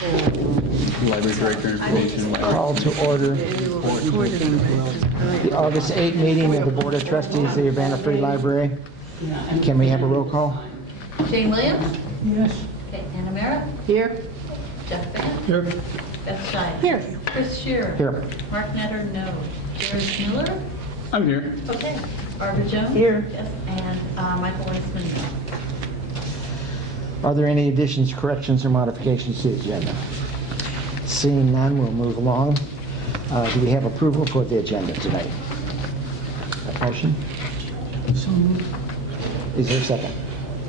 Library director information. Call to order the August 8th meeting of the Board of Trustees of the Urbana Free Library. Can we have a roll call? Jane Williams? Yes. Okay, Anna Merritt? Here. Jeff Van? Here. Beth Stein? Here. Chris Shearer? Here. Mark Netter, no. Jared Miller? I'm here. Okay. Barbara Jones? Here. Yes, and Michael Weissman, no. Are there any additions, corrections, or modifications to the agenda? Seeing none, we'll move along. Do we have approval for the agenda tonight? A motion? So moved. Is there a second?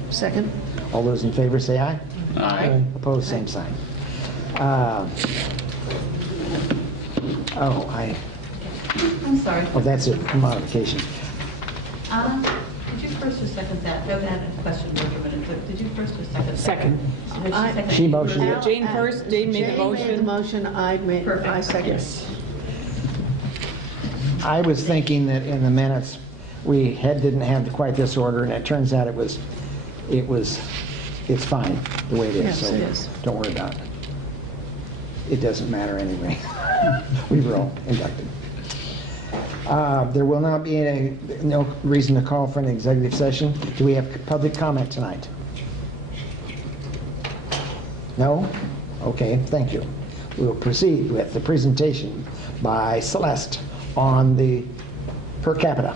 Second. All those in favor say aye. Aye. Opposed, same sign. I'm sorry. That's it, modification. Did you first or second that? No, that question for a minute. But did you first or second that? Second. Did she second She it? motioned it. Jane first, Jane made the motion. I Perfect. second. Yes. I was thinking that in the minutes, we didn't have quite this order, and it turns out it's fine the way it is. Yes, So it is. don't worry about it. It doesn't matter anyway. We were all inducted. There will not be no reason to call for an executive session. Do we have public comment tonight? No? Okay, thank you. We will proceed with the presentation by Celeste on the per capita.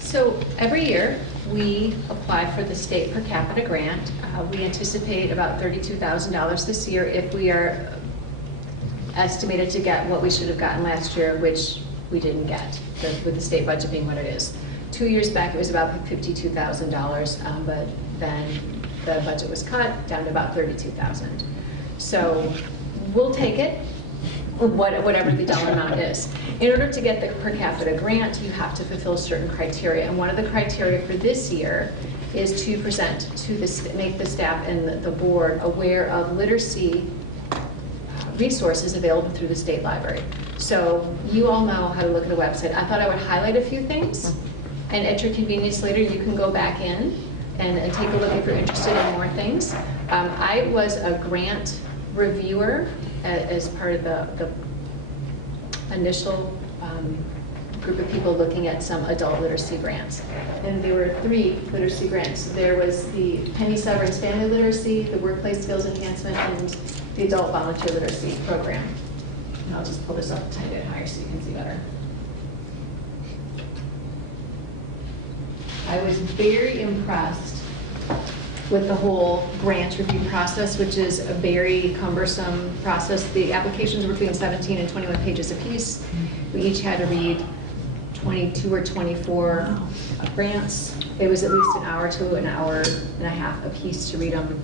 So every year, we apply for the state per capita grant. We anticipate about $32,000 this year if we are estimated to get what we should have gotten last year, which we didn't get, with the state budget being what it is. 2 years back, it was about $52,000, but then the budget was cut down to about $32,000. So we'll take it, whatever the dollar amount is. In order to get the per capita grant, you have to fulfill certain criteria, and one of the criteria for this year is to present make the staff and the board aware of literacy resources available through the state library. So you all know how to look at a website. I thought I would highlight a few things, and at your convenience later, you can go back in and take a look if you're interested in more things. I was a grant reviewer as part of the initial group of people looking at some adult literacy grants. And there were 3 literacy grants. There was the Penny Severance Family Literacy, the Workplace Skills Enhancement, and the Adult Volunteer Literacy Program. And I'll just pull this up a tiny bit higher so you can see better. I was very impressed with the whole grant review process, which is a very cumbersome process. The applications were between 17 and 21 pages apiece. We each had to read 22 or 24 grants. It was at least an hour to an hour and a half apiece to read them.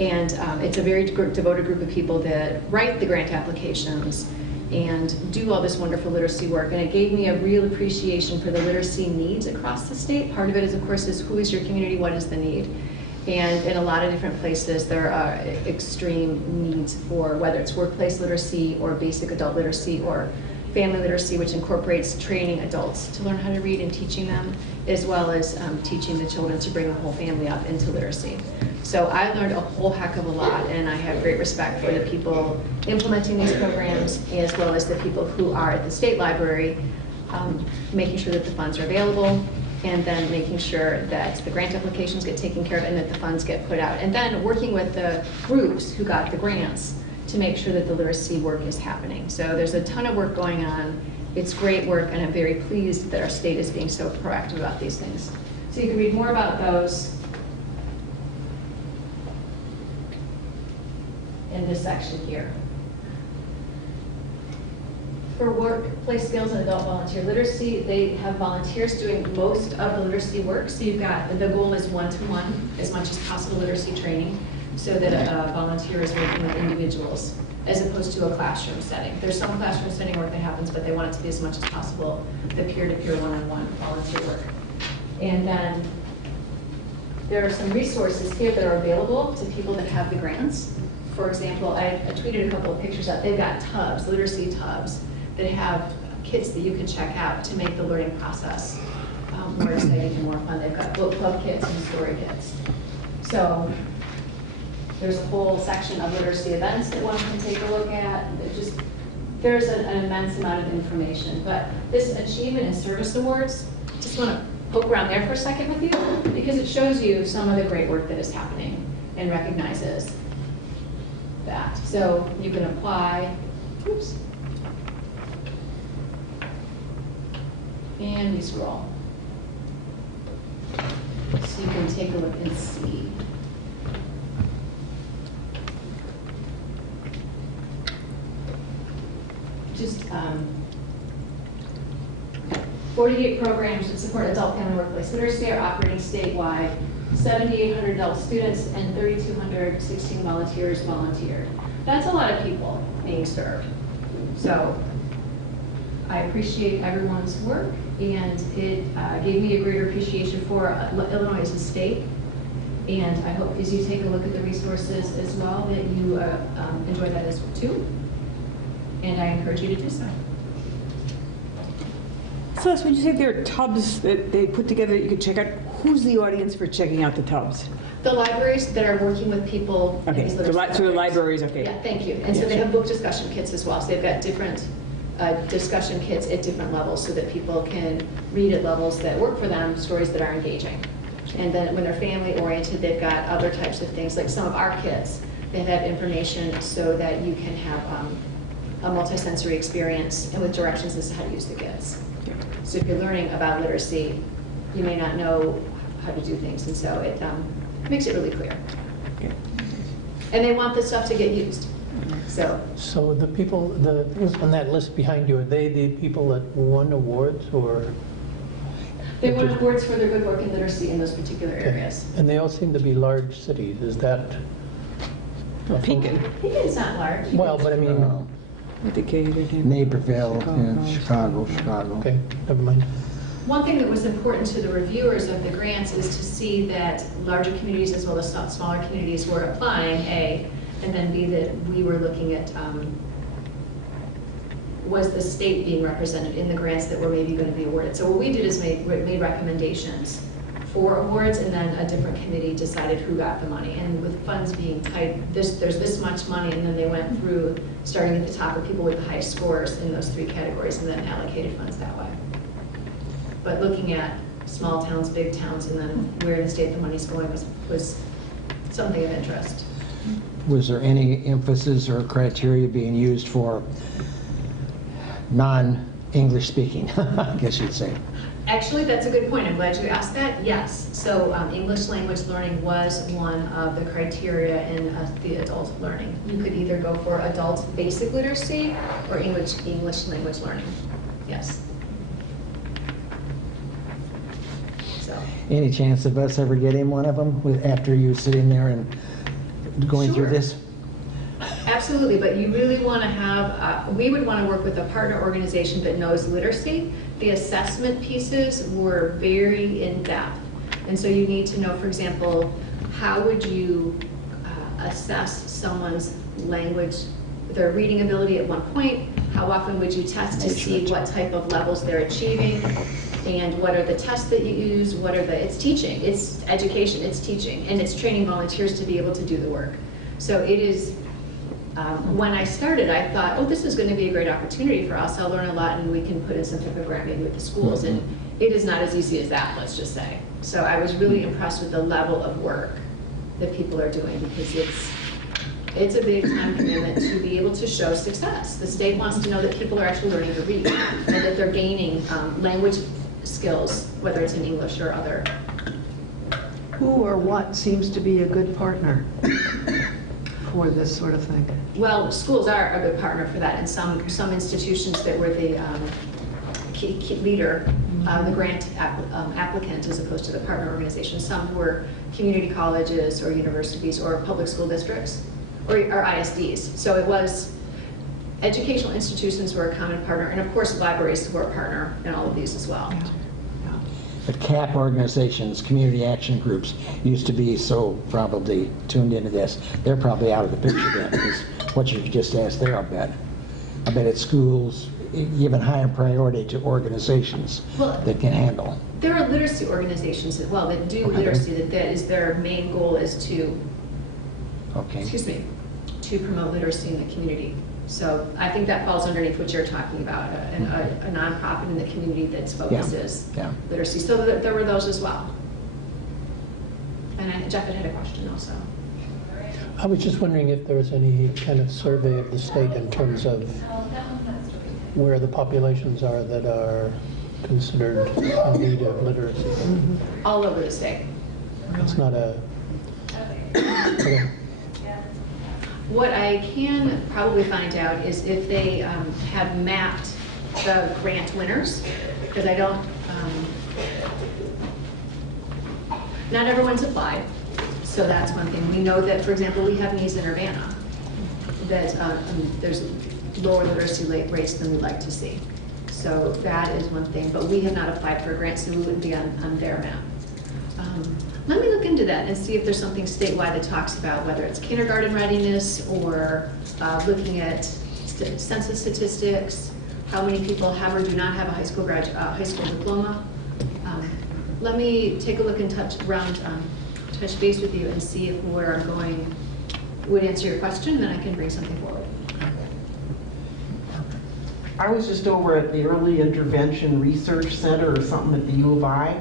And it's a very devoted group of people that write the grant applications and do all this wonderful literacy work. And it gave me a real appreciation for the literacy needs across the state. Part of it is, of course, is who is your community, what is the need? And in a lot of different places, there are extreme needs for whether it's workplace literacy or basic adult literacy or family literacy, which incorporates training adults to learn how to read and teaching them, as well as teaching the children to bring the whole family up into literacy. So I learned a whole heck of a lot, and I have great respect for the people implementing these programs, as well as the people who are at the state library, making sure that the funds are available, and then making sure that the grant applications get taken care of and that the funds get put out. And then working with the groups who got the grants to make sure that the literacy work is happening. So there's a ton of work going on. It's great work, and I'm very pleased that our state is being so proactive about these things. So you can read more about those in this section here. For workplace skills and adult volunteer literacy, they have volunteers doing most of the literacy work. So you've got, the goal is one-to-one, as much as possible literacy training, so that a volunteer is working with individuals as opposed to a classroom setting. There's some classroom setting work that happens, but they want it to be as much as possible the peer-to-peer, one-on-one volunteer work. And then there are some resources here that are available to people that have the grants. For example, I tweeted a couple of pictures out. They've got tubs, literacy tubs, that have kits that you can check out to make the learning process more exciting and more fun. They've got book club kits and story kits. So There's a whole section of literacy events that one can take a look at. There's an immense amount of information. But this Achievement and Service Awards, just want to poke around there for a second with you, because it shows you some of the great work that is happening and recognizes that. So you can apply, oops, and we scroll. So you can take a look and see. Just 48 programs that support adult family workplace literacy are operating statewide. 7,800 adult students and 3,216 volunteers volunteered. That's a lot of people being served. So I appreciate everyone's work, and it gave me a greater appreciation for Illinois as a state. And I hope as you take a look at the resources as well, that you enjoy that as well too. And I encourage you to do so. Celeste, when you say there are tubs that they put together that you could check out, who's the audience for checking out the tubs? The libraries that are working with people. in Okay, these so literacy the programs. libraries, okay. Yeah, thank you. And so they have book discussion kits as well. So they've got different discussion kits at different levels so that people can read at levels that work for them, stories that are engaging. And then when they're family oriented, they've got other types of things, like some of our kits, they have information so that you can have a multisensory experience and with directions as to how to use the kits. So if you're learning about literacy, you may not know how to do things, and so it makes it really clear. And they want this stuff to get used. So the people, on that list behind you, are they the people that won awards, or? They won awards for their good work in literacy in those particular areas. And they all seem to be large cities, is that? Pekin. Pekin's not large. Well, but I mean, Decatur. Naperville, yeah, Chicago. okay, never mind. One thing that was important to the reviewers of the grants is to see that larger communities as well as smaller communities were applying, A, and then B, that we were looking at, was the state being represented in the grants that were maybe going to be awarded. So what we did is made recommendations for awards, and then a different committee decided who got the money. And with funds being tight, there's this much money, and then they went through, starting at the top of people with the highest scores in those three categories, and then allocated funds that way. But looking at small towns, big towns, and then where in the state the money's going was something of interest. Was there any emphasis or criteria being used for non-English speaking, I guess you'd say? Actually, that's a good point. I'm glad you asked that. Yes. So English language learning was one of the criteria in the adult learning. You could either go for adult basic literacy or English language learning. Yes. So. Any chance of us ever getting one of them after you sitting there and going through Sure. this? Absolutely, but you really want to have, we would want to work with a partner organization that knows literacy. The assessment pieces were very in-depth. And so you need to know, for example, how would you assess someone's language, their reading ability at one point? How often would you test to see what type of levels they're achieving? And what are the tests that you use? It's teaching, it's education, it's teaching, and it's training volunteers to be able to do the work. So it is, when I started, I thought, oh, this is going to be a great opportunity for us. I'll learn a lot, and we can put in some type of grant maybe with the schools. And it is not as easy as that, let's just say. So I was really impressed with the level of work that people are doing, because it's a big time commitment to be able to show success. The state wants to know that people are actually learning to read, and that they're gaining language skills, whether it's in English or other. Who or what seems to be a good partner for this sort of thing? Well, schools are a good partner for that, and some institutions that were the key leader, the grant applicant as opposed to the partner organization. Some were community colleges or universities or public school districts or ISDs. So it was educational institutions were a common partner, and of course libraries were a partner in all of these as well. But CAP organizations, community action groups, used to be so probably tuned into this. They're probably out of the picture then, because what you just asked there, I bet at schools, given higher priority to organizations that can handle. There are literacy organizations as well that do literacy, that is their main goal is to Okay. excuse me, to promote literacy in the community. So I think that falls underneath what you're talking about, a nonprofit in the community that's focus is yeah. literacy. So there were those as well. And Jeff had a question also. I was just wondering if there was any kind of survey of the state in terms of where the populations are that are considered in need of literacy. All over the state. It's not a, okay. What I can probably find out is if they have mapped the grant winners, because I don't, not everyone's applied, so that's one thing. We know that, for example, we have needs in Urbana, that there's lower literacy rates than we'd like to see. So that is one thing, but we have not applied for a grant, so we wouldn't be on their map. Let me look into that and see if there's something statewide that talks about whether it's kindergarten readiness or looking at census statistics, how many people have or do not have a high school diploma. Let me take a look and touch base with you and see if where I'm going would answer your question, then I can bring something forward. I was just over at the Early Intervention Research Center or something at the U of I,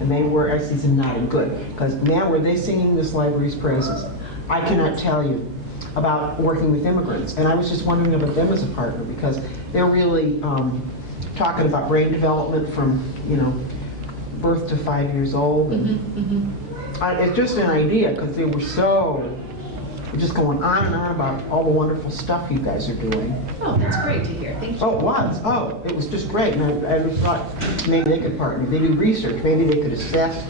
and they were, I see some nodding, good, because man, were they singing this library's praises. I cannot tell you about working with immigrants, and I was just wondering about them as a partner, because they're really talking about brain development from, birth to 5 years old. And it's just an idea, because they were just going on and on about all the wonderful stuff you guys are doing. Oh, that's great to hear. Thank you. Oh, it was. Oh, it was just great. And I just thought maybe they could partner. They do research. Maybe they could assess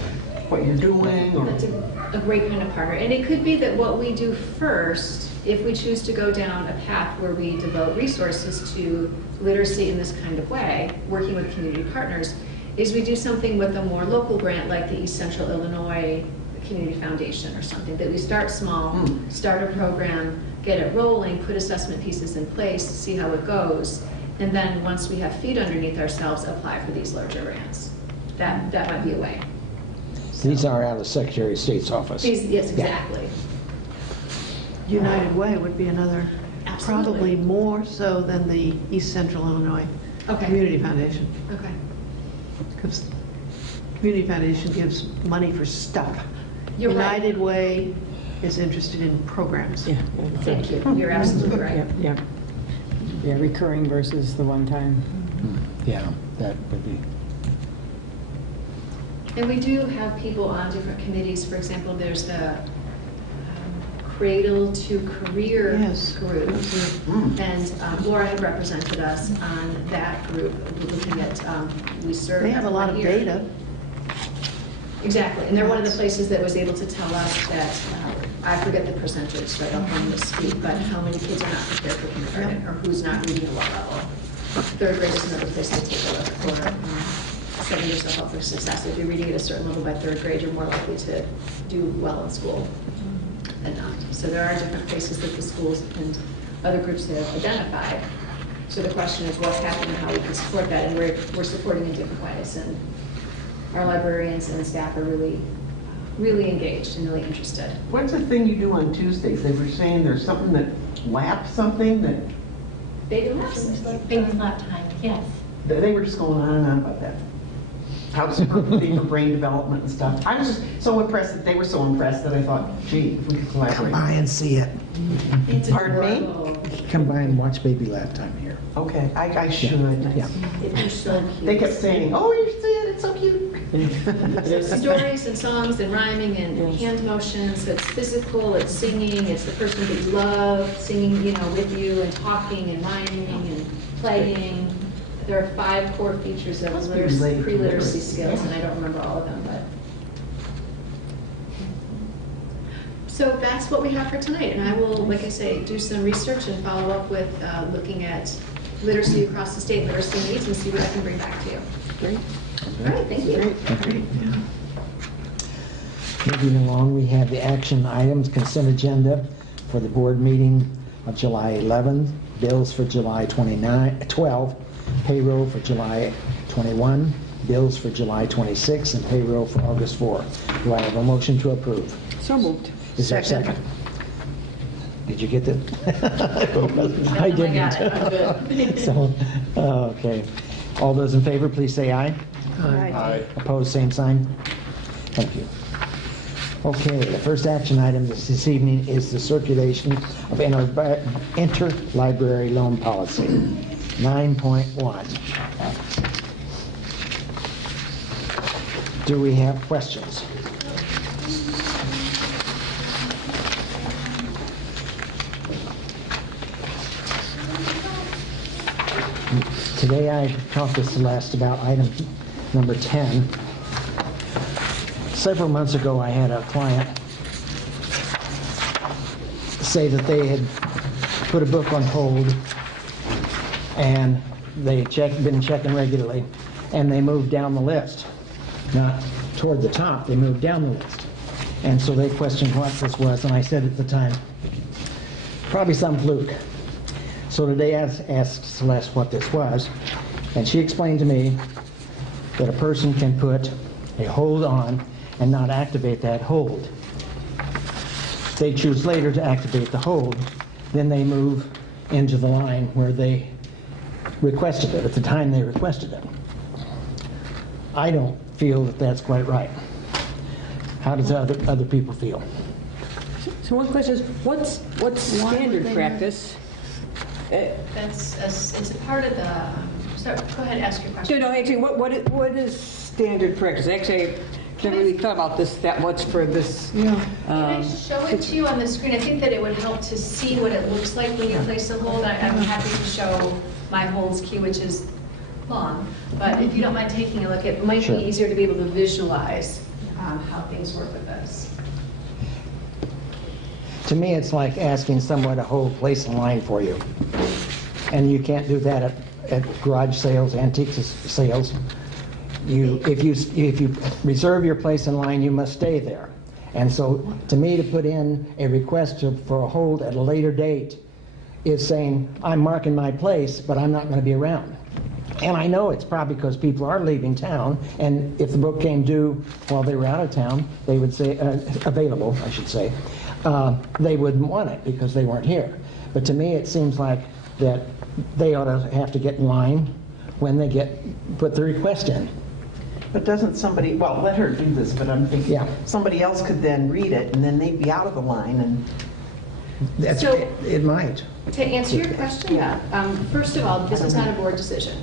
what you're doing. Or That's a great kind of partner. And it could be that what we do first, if we choose to go down a path where we devote resources to literacy in this kind of way, working with community partners, is we do something with a more local grant like the East Central Illinois Community Foundation or something, that we start small, start a program, get it rolling, put assessment pieces in place, see how it goes, and then once we have feet underneath ourselves, apply for these larger grants. That might be a way. These are out of the Secretary of State's office. Yes, exactly. United Way would be another, Absolutely. probably more so than the East Central Illinois Okay. Community Foundation. Okay. Because Community Foundation gives money for stuff. You're right. United Way is interested in programs. Yeah. Thank you. You're absolutely right. Yeah. Yeah, recurring versus the one time. Yeah, that would be. And we do have people on different committees. For example, there's the Cradle to Career Yes. group. And Laura had represented us on that group, looking at, we serve. They have a lot of here. data. Exactly, and they're one of the places that was able to tell us that, I forget the percentage, so I don't want to speak, but how many kids are not prepared for kindergarten, or who's not reading at what level. Third grade is another place to take a look for setting yourself up for success. If you're reading at a certain level by third grade, you're more likely to do well in school than not. So there are different places that the schools and other groups have identified. So the question is what's happening and how we can support that, and we're supporting in different ways. And our librarians and staff are really, really engaged and really interested. what's the thing you do on Tuesdays? They were saying there's something that laps something that Baby labs. Baby lap time, yes. they were just going on and on about that. How it's perfect for brain development and stuff. I was just so impressed that they were so impressed that I thought, gee, if we could Come collaborate. by and see it. It's Pardon me? adorable. Come by and watch Baby Lap Time here. Okay, I should. Yeah. It's so cute. They kept saying, oh, you see it, it's so cute. Stories and songs and rhyming and hand motions. It's physical, it's singing, it's the person that you love singing, with you and talking and rhyming and playing. There are 5 core features of Must be related to pre-literacy literacy. skills, and I don't remember all of them, but. So that's what we have for tonight, and I will, like I say, do some research and follow up with looking at literacy across the state, literacy needs, and see what I can bring back to you. Great. All right, thank you. Moving along, we have the action items, consent agenda for the board meeting of July 11, bills for July 12, payroll for July 21, bills for July 26, and payroll for August 4. Do I have a motion to approve? So moved. Is there a second? Did you get that? I I didn't. got it. I'm good. So, okay. All those in favor, please say aye. Aye. Opposed, same sign. Thank you. Okay, the first action item this evening is the circulation of interlibrary loan policy, 9.1. Do we have questions? Today I talked to Celeste about item number 10. Several months ago, I had a client say that they had put a book on hold and they been checking regularly, and they moved down the list. Not toward the top, they moved down the list. And so they questioned what this was, and I said at the time, probably some fluke. So today I asked Celeste what this was, and she explained to me that a person can put a hold on and not activate that hold. They choose later to activate the hold, then they move into the line where they requested it, at the time they requested it. I don't feel that that's quite right. How does other people feel? So one question is, what's standard practice? It's a part of the, so go ahead, ask your question. No, actually, what is standard practice? Actually, I never really thought about this, that much for this. Can I show it to you on the screen? I think that it would help to see what it looks like when you place a hold. I'm happy to show my holds queue, which is long, but if you don't mind taking a look, it might Sure. be easier to be able to visualize how things work with this. To me, it's like asking someone to hold place in line for you. And you can't do that at garage sales, antique sales. If you reserve your place in line, you must stay there. And so, to me, to put in a request for a hold at a later date is saying, I'm marking my place, but I'm not going to be around. And I know it's probably because people are leaving town, and if the book came due while they were out of town, they would say, available, I should say, they wouldn't want it because they weren't here. But to me, it seems like that they ought to have to get in line when they put the request in. But doesn't somebody, well, let her do this, but I'm thinking, Yeah. somebody else could then read it, and then they'd be out of the line, and So- It might. To answer your question, first of all, this is not a board decision.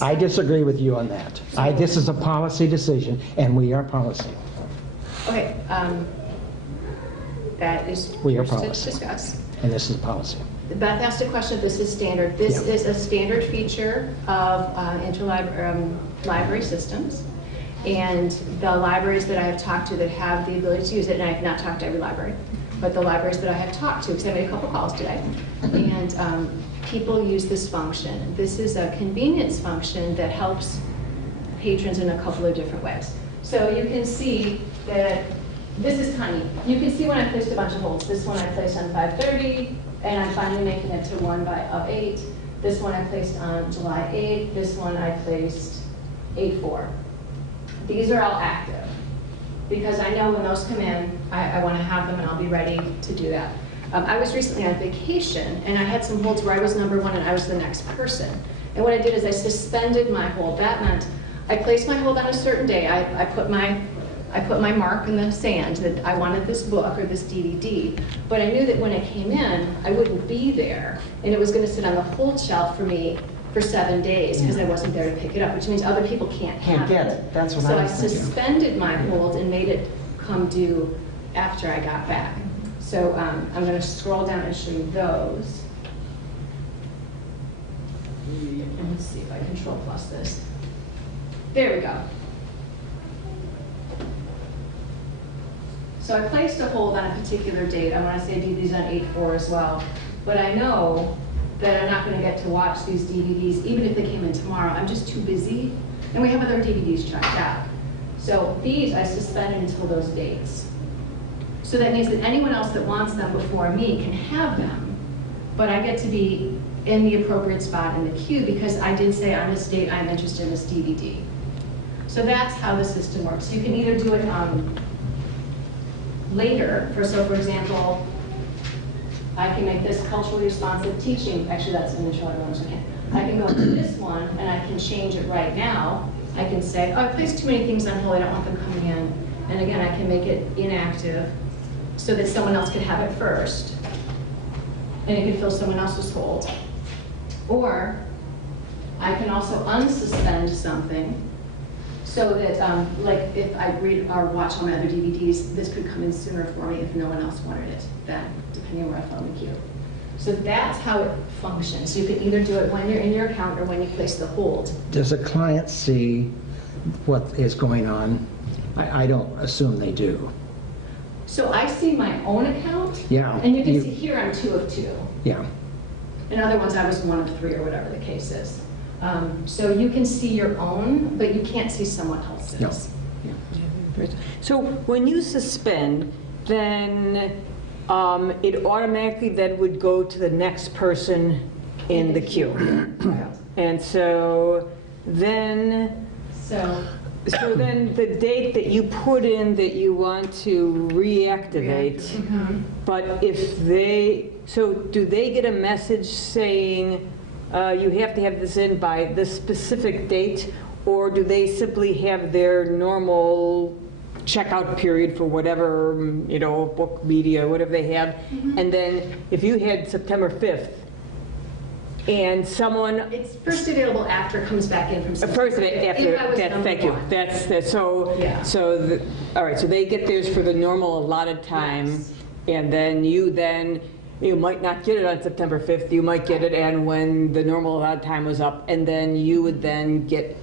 I disagree with you on that. This is a policy decision, and we are policy. Okay, that is We are yours to policy. discuss. And this is policy. Beth asked a question if this is standard. This Yeah. is a standard feature of library systems. And the libraries that I have talked to that have the ability to use it, and I have not talked to every library, but the libraries that I have talked to, because I made a couple calls today, and people use this function. This is a convenience function that helps patrons in a couple of different ways. So you can see that this is tiny. You can see when I placed a bunch of holds. This one I placed on 5/30, and I'm finally making it to 1/8. This one I placed on July 8th. This one I placed 8/4. These are all active because I know when those come in, I want to have them and I'll be ready to do that. I was recently on vacation and I had some holds where I was number one and I was the next person. And what I did is I suspended my hold. That meant I placed my hold on a certain day. I put my mark in the sand that I wanted this book or this DVD, but I knew that when it came in, I wouldn't be there, and it was going to sit on the hold shelf for me for 7 days because I wasn't there to pick it up, which means other people can't have get it. That's what so I I was thinking. suspended my hold and made it come due after I got back. So I'm going to scroll down and show you those. And let's see if I control plus this. There we go. So I placed a hold on a particular date. I want to say I did these on 8/4 as well. But I know that I'm not going to get to watch these DVDs, even if they came in tomorrow. I'm just too busy. And we have other DVDs checked out. So these I suspended until those dates. So that means that anyone else that wants them before me can have them. But I get to be in the appropriate spot in the queue because I did say on this date I'm interested in this DVD. So that's how the system works. You can either do it later, so for example, I can make this culturally responsive teaching, actually that's initial, I don't know, I can go to this one and I can change it right now. I can say, oh, I placed too many things on hold, I don't want them coming in. And again, I can make it inactive so that someone else could have it first. And it could fill someone else's hold. Or I can also unsuspend something so that, like if I read or watch all my other DVDs, this could come in sooner for me if no one else wanted it, then, depending on where I found the queue. So that's how it functions. You can either do it when you're in your account or when you place the hold. Does a client see what is going on? I don't assume they do. So I see my own account. Yeah. And you can see here I'm 2 of 2. Yeah. In other ones, I was 1 of 3 or whatever the case is. So you can see your own, but you can't see someone else's. No. So when you suspend, then it automatically then would go to the next person in the queue. And so then then the date that you put in that you want to reactivate, but if they, so do they get a message saying you have to have this in by this specific date, or do they simply have their normal checkout period for whatever, you know, book, media, whatever they have, and then if you had September 5th, and someone... It's first available after it comes back in from First September. after, If I was that, number thank you. 1. That's so. Yeah. So, all right. So they get theirs for the normal allotted time, Yes. and then you might not get it on September 5th. You might get it, and when the normal allotted time was up, and then you would then get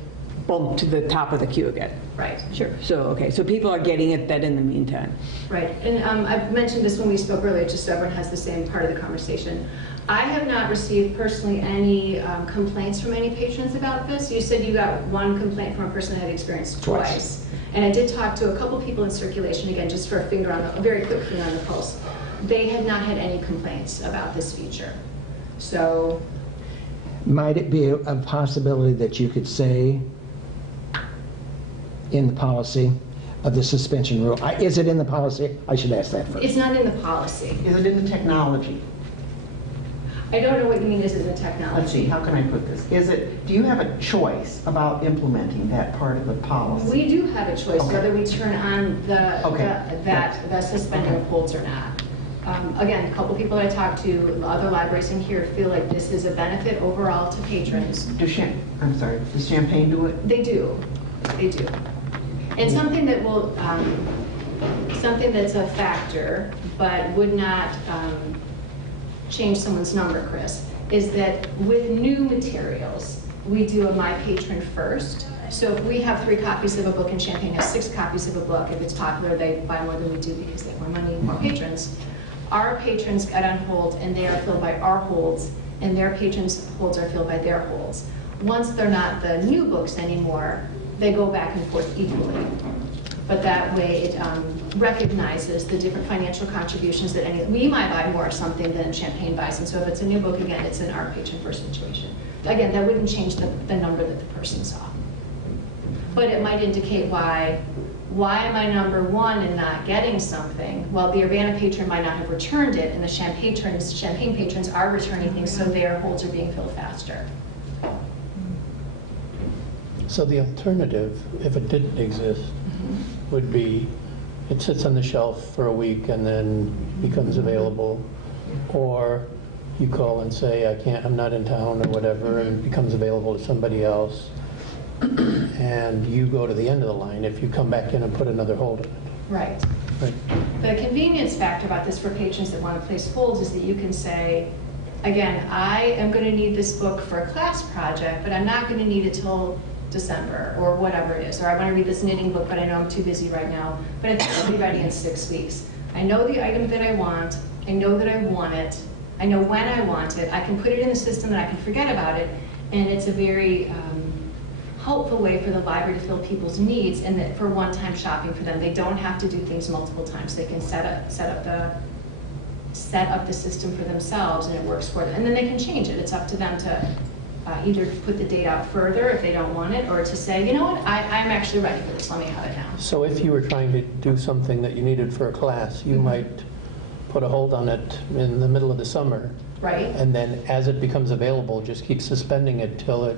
bumped to the top of the queue again. Right. Sure. So okay. So people are getting it then in the meantime. Right, and I've mentioned this when we spoke earlier, just so everyone has the same part of the conversation. I have not received personally any complaints from any patrons about this. You said you got 1 complaint from a person that had experienced twice. And I did talk to a couple people in circulation, again, just for a very quick finger on the pulse. They had not had any complaints about this feature. So. Might it be a possibility that you could say in the policy of the suspension rule? Is it in the policy? I should ask that first. It's not in the policy. Is it in the technology? I don't know what you mean is in the Let's see, technology. how can I put this? Do you have a choice about implementing that part of the policy? We do have a choice Okay. whether we turn on the suspending Okay. holds or not. Again, a couple people I talked to, other libraries in here feel like this is a benefit overall to patrons. Does Champaign do it? They do, And something that will, something that's a factor, but would not change someone's number, Chris, is that with new materials, we do a My Patron first. So if we have 3 copies of a book and Champaign has 6 copies of a book, if it's popular, they buy more than we do because they have more money, more patrons. Our patrons get on hold and they are filled by our holds, and their patrons' holds are filled by their holds. Once they're not the new books anymore, they go back and forth equally. But that way it recognizes the different financial contributions that we might buy more of something than Champaign buys. And so if it's a new book, again, it's an our patron first situation. Again, that wouldn't change the number that the person saw. But it might indicate why am I number 1 and not getting something? Well, the Urbana patron might not have returned it, and the Champaign patrons are returning things, so their holds are being filled faster. So the alternative, if it didn't exist, would be it sits on the shelf for a week and then becomes available, or you call and say, I'm not in town or whatever, and it becomes available to somebody else, and you go to the end of the line if you come back in and put another hold on it. Right. Right. The convenience factor about this for patrons that want to place holds is that you can say, again, I am going to need this book for a class project, but I'm not going to need it till December or whatever it is. Or I want to read this knitting book, but I know I'm too busy right now, but I think I'll be ready in 6 weeks. I know the item that I want. I know that I want it. I know when I want it. I can put it in the system and I can forget about it. And it's a very helpful way for the library to fill people's needs, and that for one-time shopping for them. They don't have to do things multiple times. They can set up the system for themselves, and it works for them. And then they can change it. It's up to them to either put the date out further if they don't want it, or to say, you know what, I'm actually ready for this. Let me have it now. So if you were trying to do something that you needed for a class, you might put a hold on it in the middle of the summer, Right? and then as it becomes available, just keep suspending it till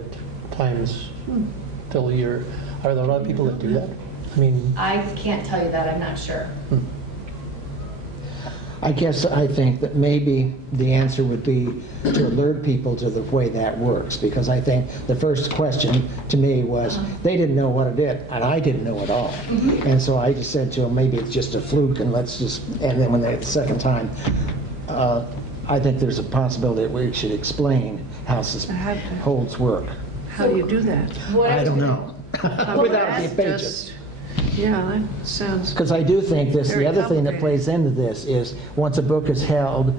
you're, are there a lot of people that do that? I mean, I can't tell you that, I'm not sure. I guess I think that maybe the answer would be to alert people to the way that works, because I think the first question to me was, they didn't know what it did, and I didn't know at all. And so I just said to them, maybe it's just a fluke, and then when the second time, I think there's a possibility that we should explain how holds work. How do you do that? What I was don't gonna- know. Without the That's pages. just- Yeah, that sounds, Because I do think this, the Very other thing that complicated. plays into this is, once a book is held,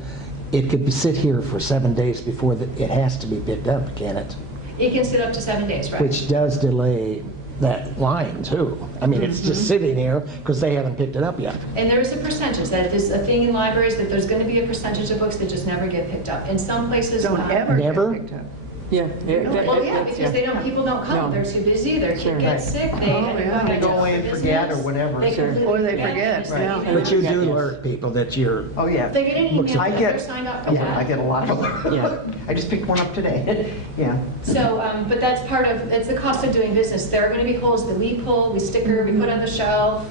it could sit here for 7 days before it has to be picked up, can it? It can sit up to 7 days, right? Which does delay that line too. I mean, it's just sitting there because they haven't picked it up yet. And there is a percentage, that is a thing in libraries, that there's going to be a percentage of books that just never get picked up. In some places. don't ever Never? get picked up. Yeah. Well, yeah, because they don't, people don't come, No. they're too busy, their Sure. kid gets sick, they Oh, had to yeah. go They go to away and business. forget or whatever. They Sure. completely Or they forget, forget, just yeah. leave it But you alone. do alert people that you're, Oh, yeah. They get an email, Looks that at- I they're get, signed up for yeah, I that. get a lot of them. Yeah. I just picked one up today. Yeah. So, but that's part of, it's the cost of doing business. There are going to be holes that we pull, we sticker, we put on the shelf,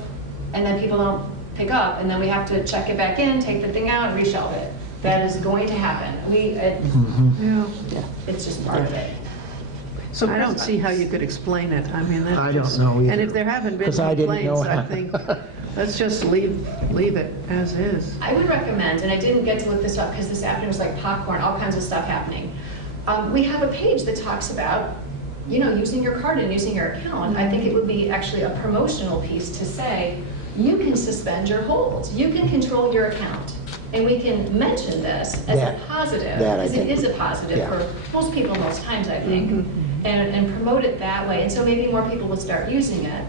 and then people don't pick up, and then we have to check it back in, take the thing out, and reshelve it. That is going to happen. Yeah. It's just part of it. So I don't see how you could explain it. I mean, that's I don't just- know either. And if there haven't been 'Cause I didn't know complaints, I how. think, let's just leave it as is. I would recommend, and I didn't get to look this up because this afternoon was like popcorn, all kinds of stuff happening. We have a page that talks about, using your card and using your account. I think it would be actually a promotional piece to say, you can suspend your holds, you can control your account. And we can mention this as a positive, that I because it think- is a positive yeah. for most people most times, I think. And promote it that way. And so maybe more people will start using it,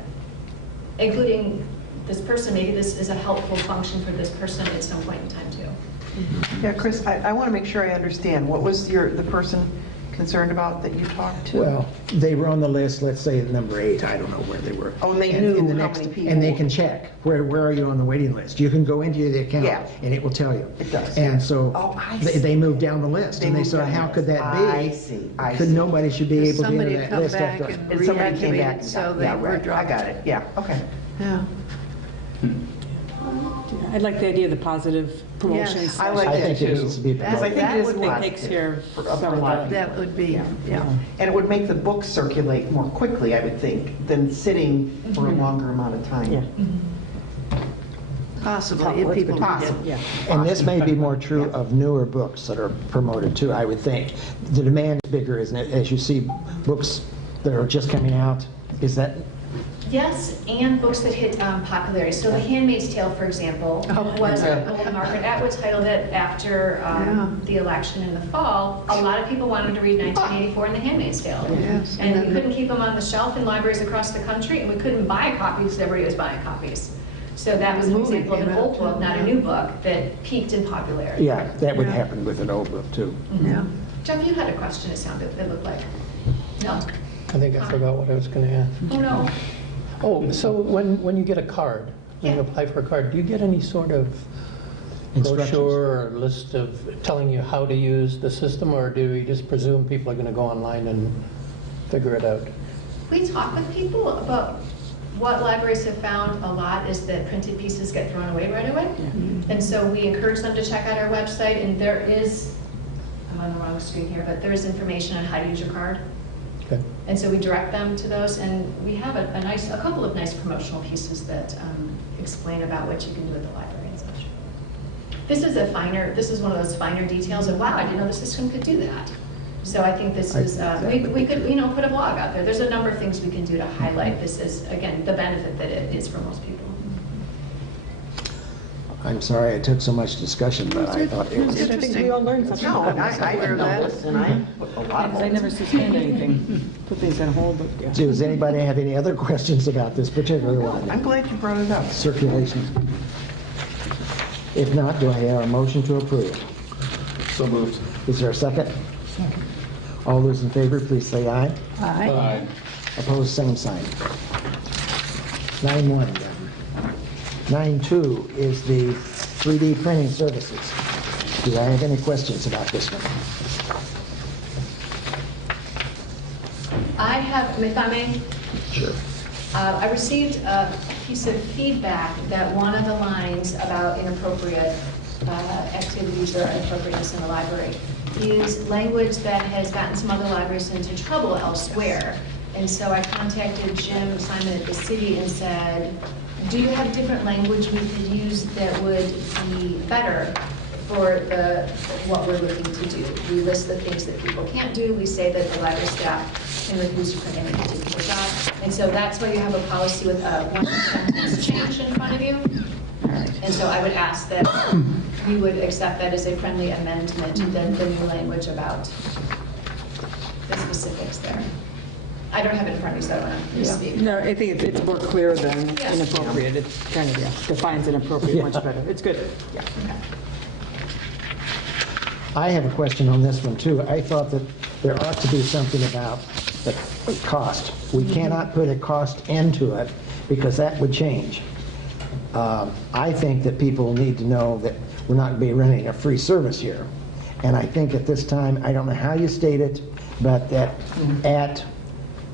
including this person. Maybe this is a helpful function for this person at some point in time too. Yeah, Chris, I want to make sure I understand. What was the person concerned about that you talked to? well, they were on the list, let's say at number 8, I don't know where they were. Oh, and they in knew the how next- many people- And they can check, where are you on the waiting list? You can go into the account, Yeah. and it will tell you. It does. And so, Oh, I they see. moved down the list, They and they moved said, down the how could list. that be? I see, I Could see. nobody should be able to enter Somebody that come list back after. and And somebody came back reactivated, and so got, they yeah, were right, I dropped. got it, yeah, okay. Yeah. I like the idea of the positive promotion. Yes. I like I that think it too. needs to be Because I promoted. think it is That would- positive takes care of for some a of lot of the- people. That would be, yeah. And it would make the book circulate more quickly, I would think, than sitting for a longer amount of time. Yeah. Possibly, if people read it. Possible. Yeah. And this may be more true of newer books that are promoted too, I would think. The demand is bigger, isn't it? As you see books that are just coming out, is that, Yes, and books that hit popularity. So The Handmaid's Tale, for example, was, Margaret Atwood titled it after Yeah. the election in the fall. A lot of people wanted to read 1984 and The Handmaid's Tale. Yes. And we couldn't keep them on the shelf in libraries across the country, and we couldn't buy copies, everybody was buying copies. So that was an The movie example of an came out, old book, not a yeah. new book, that peaked in popularity. yeah, that would Yeah. happen with an old book too. Yeah. Jeff, you had a question, it looked like. No? I think I forgot what I was going to ask. Oh, no. Oh, so when you get a card, when you Yeah. apply for a card, do you get any sort of Instructions. brochure or list of telling you how to use the system, or do we just presume people are going to go online and figure it out? We talk with people about what libraries have found a lot is that printed pieces get thrown away right away. And so we encourage them to check out our website, and there is, I'm on the wrong screen here, but there is information on how to use your card. Okay. And so we direct them to those, and we have a couple of nice promotional pieces that explain about what you can do at the library and such. This is one of those finer details of, wow, I didn't know the system could do that. So I think this is, we could, put a blog out there. There's a number of things we can do to highlight this as, again, the benefit that it is for most people. I'm sorry it took so much discussion, but I thought it was. I think we all learned something. No, and I aware didn't of know that. this, and I put a lot of Because I never suspend anything, put things on hold, but yeah. Does anybody have any other questions about this particular one? I'm glad you brought it up. Circulation. If not, do I have a motion to approve? So moved. Is there a second? Second. All those in favor, please say aye. Aye. Aye. Opposed, same sign. 9-1 then. 9-2 is the 3D printing services. Do I have any questions about this one? I have, if I may, Sure. I received a piece of feedback that one of the lines about inappropriate activities or inappropriateness in the library is language that has gotten some other libraries into trouble elsewhere. And so I contacted Jim Simon at the city and said, do you have different language we could use that would be better for what we're looking to do? We list the things that people can't do. We say that the library staff can refuse to print any particular job. And so that's why you have a policy with one sentence change in front of you. And so I would ask that you would accept that as a friendly amendment to the new language about the specifics there. I don't have it in front of me, so I don't want to speak. No, I think it's more clear than Yes. inappropriate. It kind of, defines inappropriate much better. It's good. Yeah. I have a question on this one, too. I thought that there ought to be something about the cost. We cannot put a cost into it, because that would change. I think that people need to know that we're not going to be running a free service here. And I think at this time, I don't know how you state it, but that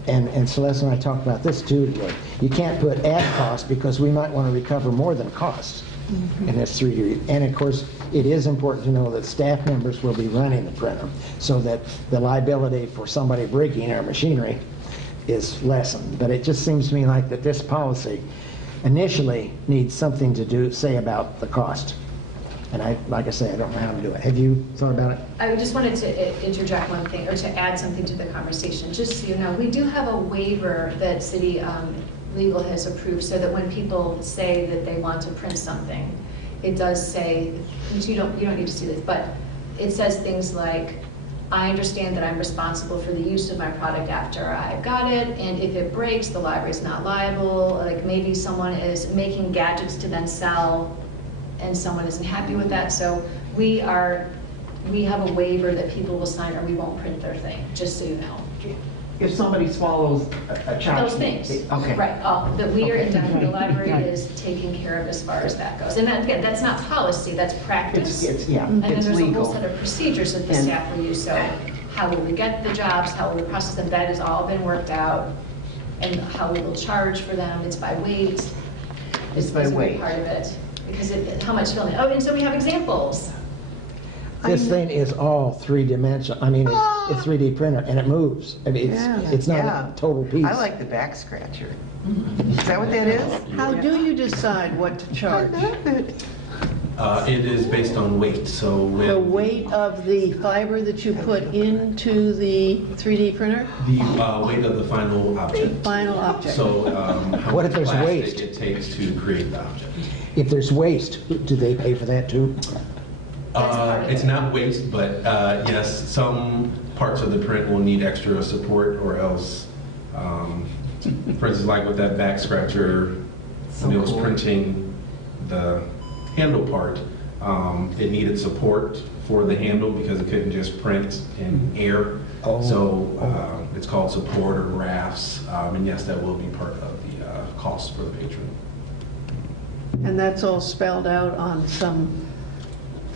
and Celeste and I talked about this too, you can't put at cost, because we might want to recover more than cost in this 3D. And of course, it is important to know that staff members will be running the printer, so that the liability for somebody breaking our machinery is lessened. But it just seems to me like that this policy initially needs something to say about the cost. And like I say, I don't know how to do it. Have you thought about it? I just wanted to interject one thing, or to add something to the conversation. Just so you know, we do have a waiver that city legal has approved, so that when people say that they want to print something, it does say, which you don't need to see this, but it says things like, I understand that I'm responsible for the use of my product after I've got it, and if it breaks, the library's not liable. Like maybe someone is making gadgets to then sell, and someone isn't happy with that. So we have a waiver that people will sign, or we won't print their thing, just so you know. If somebody swallows a charge. Those things. Okay. Right, that we are Okay. indemnity, the library Right. is taking care of as far as that goes. And that, again, that's not policy, that's practice. It's And then it's there's a whole legal. set of procedures that the And- staff will use. So how will we get the jobs, how will we process them, that has all been worked out. And how we will charge for them, it's by weight. It's by is a big weight. part of it, because how much filling. Oh, and so we have examples. This thing is all three-dimensional. I mean, it's 3D printer, and it moves. I mean, it's not a total piece. I like the back scratcher. Is that what that is? How do you decide what to charge? It is based on weight, so when The weight of the fiber that you put into the 3D printer? the weight of the final object. Final object. So how What much if there's plastic waste? it takes to create the object. If there's waste, do they pay for that too? That's part of It's it. not waste, but yes, some parts of the print will need extra support, or else, for instance, like with that back scratcher, when it was cool. printing the handle part, it needed support for the handle because it couldn't just print in air. Oh. So it's called support or rafts, and yes, that will be part of the cost for the patron. And that's all spelled out on some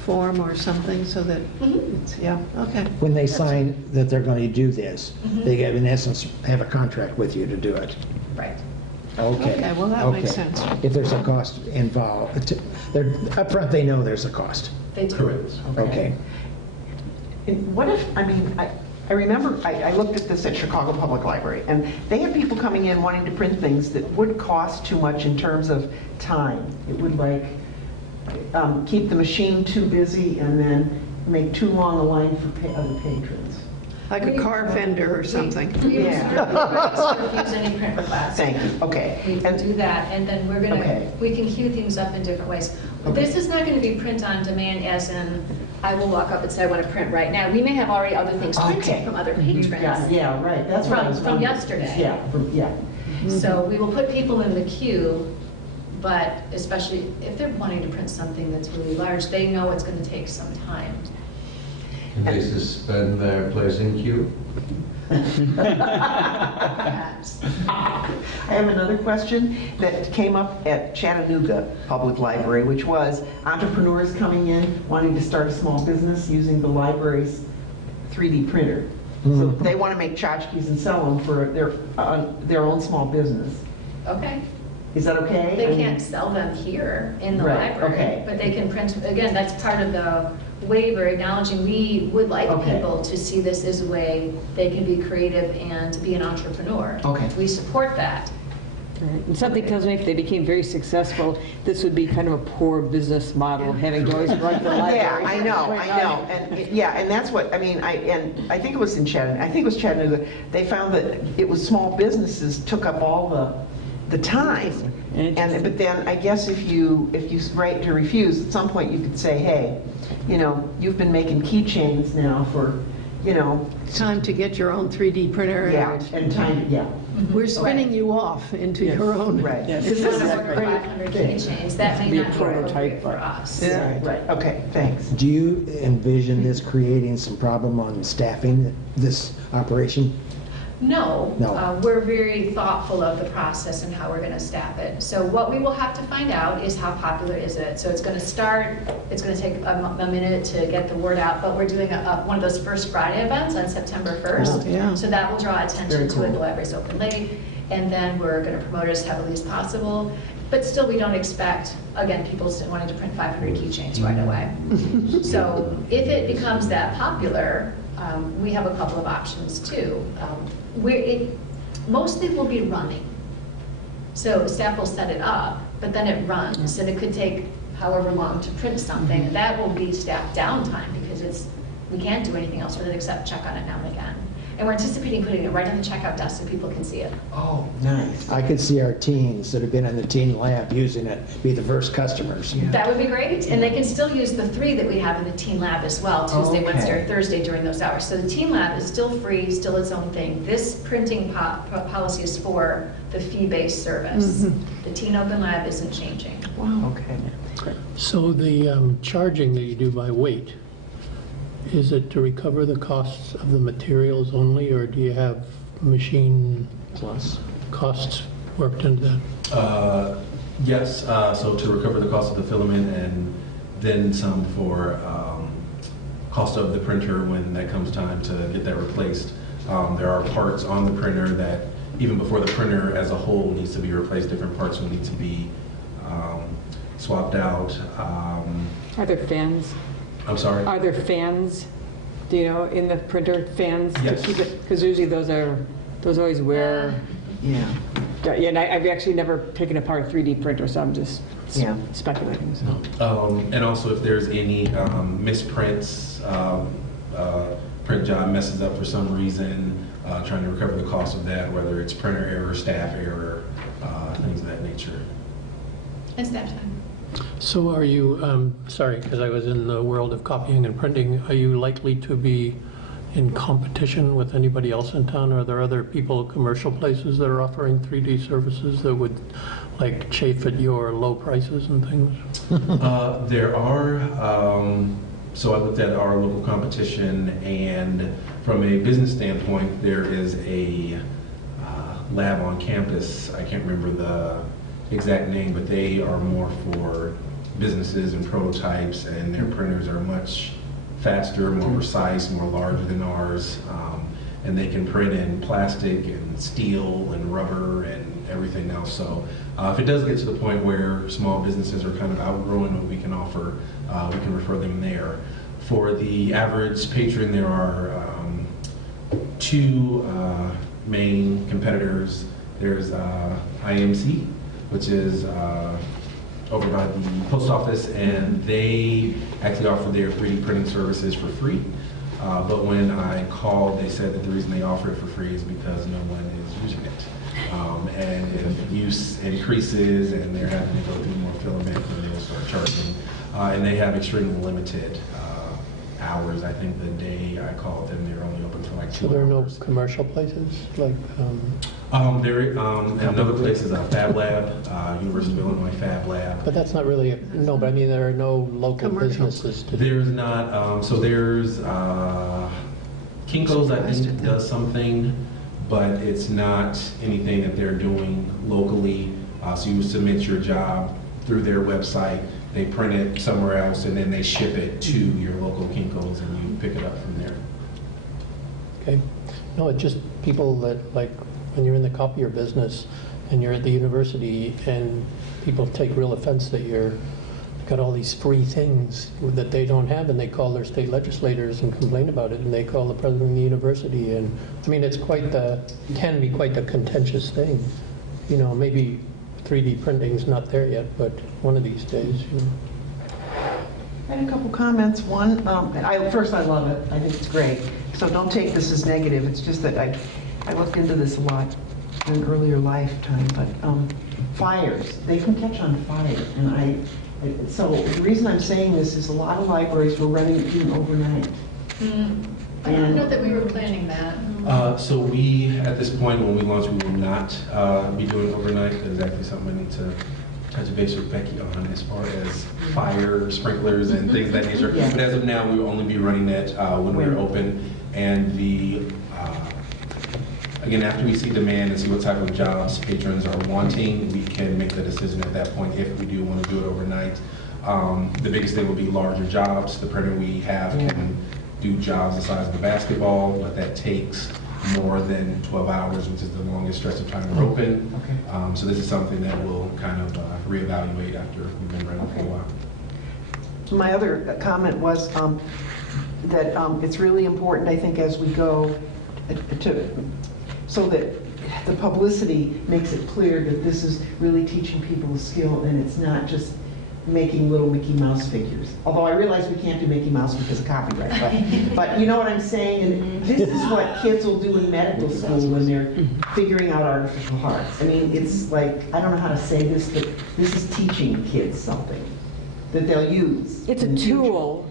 form or something, so that it's, yeah, okay. When they sign that they're going to do this, they get, in essence, have a contract with you to do it. Right. Okay. Okay, well, that makes Okay. sense. If there's a cost involved, they're, upfront they know there's a cost. They do. Correct. Okay. And what if, I remember, I looked at this at Chicago Public Library, and they had people coming in wanting to print things that would cost too much in terms of time. It would like keep the machine too busy and then make too long a line for other patrons. Like a car fender or something. We Yeah. refuse any print requests. Thank you, okay. We can do that, and then we're gonna, Okay. we can queue things up in different ways. This is not gonna be print on demand, as in, I will walk up and say, I wanna print right now. We may have already other things printed Okay. from other patrons. Yeah, right, that's what I was From wondering. yesterday. Yeah. So we will put people in the queue, but especially if they're wanting to print something that's really large, they know it's gonna take some time. Can they suspend their place in queue? Perhaps. I have another question that came up at Chattanooga Public Library, which was entrepreneurs coming in wanting to start a small business using the library's 3D printer. So they want to make tchotchkes and sell them for their own small business. Okay. Is that okay? They can't sell them here in the Right, library, okay. but they can print, again, that's part of the waiver acknowledging we would like Okay. people to see this as a way they can be creative and be an entrepreneur. Okay. We support that. Right. And something tells me if they became very successful, this would be kind of a poor business model, having to always run the library. Yeah, I know, and and that's what I mean. I think it was in Chattanooga. I think it was Chattanooga. They found that it was small businesses took up all the time, but then I guess if you write to refuse, at some point you could say, hey, you've been making keychains now for, Time to get your own 3D printer. yeah, and time, yeah. We're spinning you off into your own. Right. Yes. This This is is a over great 500 thing. keychains, that may Be a not be prototype, appropriate for but- us. Yeah. Right, okay, thanks. Do you envision this creating some problem on staffing this operation? No, No. We're very thoughtful of the process and how we're going to staff it. So what we will have to find out is how popular is it. So it's going to start, it's going to take a minute to get the word out, but we're doing one of those First Friday events on September 1st. Oh, yeah. So that will draw attention Very to cool. it. The library's open late, and then we're going to promote it as heavily as possible. But still, we don't expect, again, people wanting to print 500 keychains right away. So if it becomes that popular, we have a couple of options too. Mostly will be running. So staff will set it up, but then it runs, and it could take however long to print something. That will be staff downtime because we can't do anything else with it except check on it now and again. And we're anticipating putting it right on the checkout desk so people can see it. Oh, nice. I could see our teens that have been in the teen lab using it be the first customers. That would be great, and they can still use the 3 that we have in the teen lab as well, Tuesday, Okay. Wednesday, or Thursday during those hours. So the teen lab is still free, still its own thing. This printing policy is for the fee-based service. The teen open lab isn't changing. Wow, okay. So the charging that you do by weight, is it to recover the costs of the materials only, or do you have machine Plus. costs worked into that? Yes, so to recover the cost of the filament and then some for cost of the printer when that comes time to get that replaced. There are parts on the printer that even before the printer as a whole needs to be replaced, different parts will need to be swapped out. Are there fans? I'm sorry? Are there fans, do you know, in the printer, fans to Yes. keep it? Because usually those always wear. Yeah. Yeah, and I've actually never taken apart a 3D printer, so I'm just Yeah. speculating. So. And also if there's any misprints, print job messes up for some reason, trying to recover the cost of that, whether it's printer error, staff error, things of that nature. And staff time. So are you, sorry, because I was in the world of copying and printing, are you likely to be in competition with anybody else in town? Are there other people, commercial places that are offering 3D services that would like chafe at your low prices and things? There are, so I looked at our local competition, and from a business standpoint, there is a lab on campus. I can't remember the exact name, but they are more for businesses and prototypes, and their printers are much faster, more precise, more larger than ours, and they can print in plastic and steel and rubber and everything else. So if it does get to the point where small businesses are kind of outgrowing what we can offer, we can refer them there. For the average patron, there are 2 main competitors. There's IMC, which is over by the post office, and they actually offer their 3D printing services for free. But when I called, they said that the reason they offer it for free is because no one is using it. And if use increases and they're having to go through more filament, then they will start charging. And they have extremely limited hours. I think the day I called them, they were only open for like like 2 So there are no hours. commercial places like, Another place is a Fab Lab, University of Illinois Fab Lab. but that's not really, no, but I mean, there are no local Commercial. businesses to do. There's not, so there's Kinko's, I think, does something, but it's not anything that they're doing locally. So you submit your job through their website, they print it somewhere else, and then they ship it to your local Kinko's, and you pick it up from there. Okay. No, it's just people that, like, when you're in the copier business and you're at the university and people take real offense that you're got all these free things that they don't have, and they call their state legislators and complain about it, and they call the president of the university, and, I mean, it's can be quite the contentious thing. You know, maybe 3D printing's not there yet, but one of these days, you know. I had a couple comments. One, first, I love it. I think it's great. So don't take this as negative. It's just that I looked into this a lot in an earlier lifetime, but fires, they can catch on fire. And so the reason I'm saying this is a lot of libraries were running even overnight. I don't know that we were planning that. So we, at this point, when we launch, we will not be doing overnight. That is actually something I need to touch base with Becky on as far as fire sprinklers and things of that nature. Yeah. But as of now, we will only be running that when we're open. And again, after we see demand and see what type of jobs patrons are wanting, we can make the decision at that point if we do want to do it overnight. The biggest thing will be larger jobs. The printer we have can do jobs the size of a basketball, but that takes more than 12 hours, which is the longest stretch of time we're open. Okay. So this is something that we'll kind of reevaluate after we've been running for a while. My other comment was that it's really important, I think, as we go so that the publicity makes it clear that this is really teaching people a skill and it's not just making little Mickey Mouse figures. Although I realize we can't do Mickey Mouse because of copyright, but you know what I'm saying? And this is what kids will do in medical school when they're figuring out artificial hearts. I mean, it's like, I don't know how to say this, but this is teaching kids something that they'll use. It's a tool.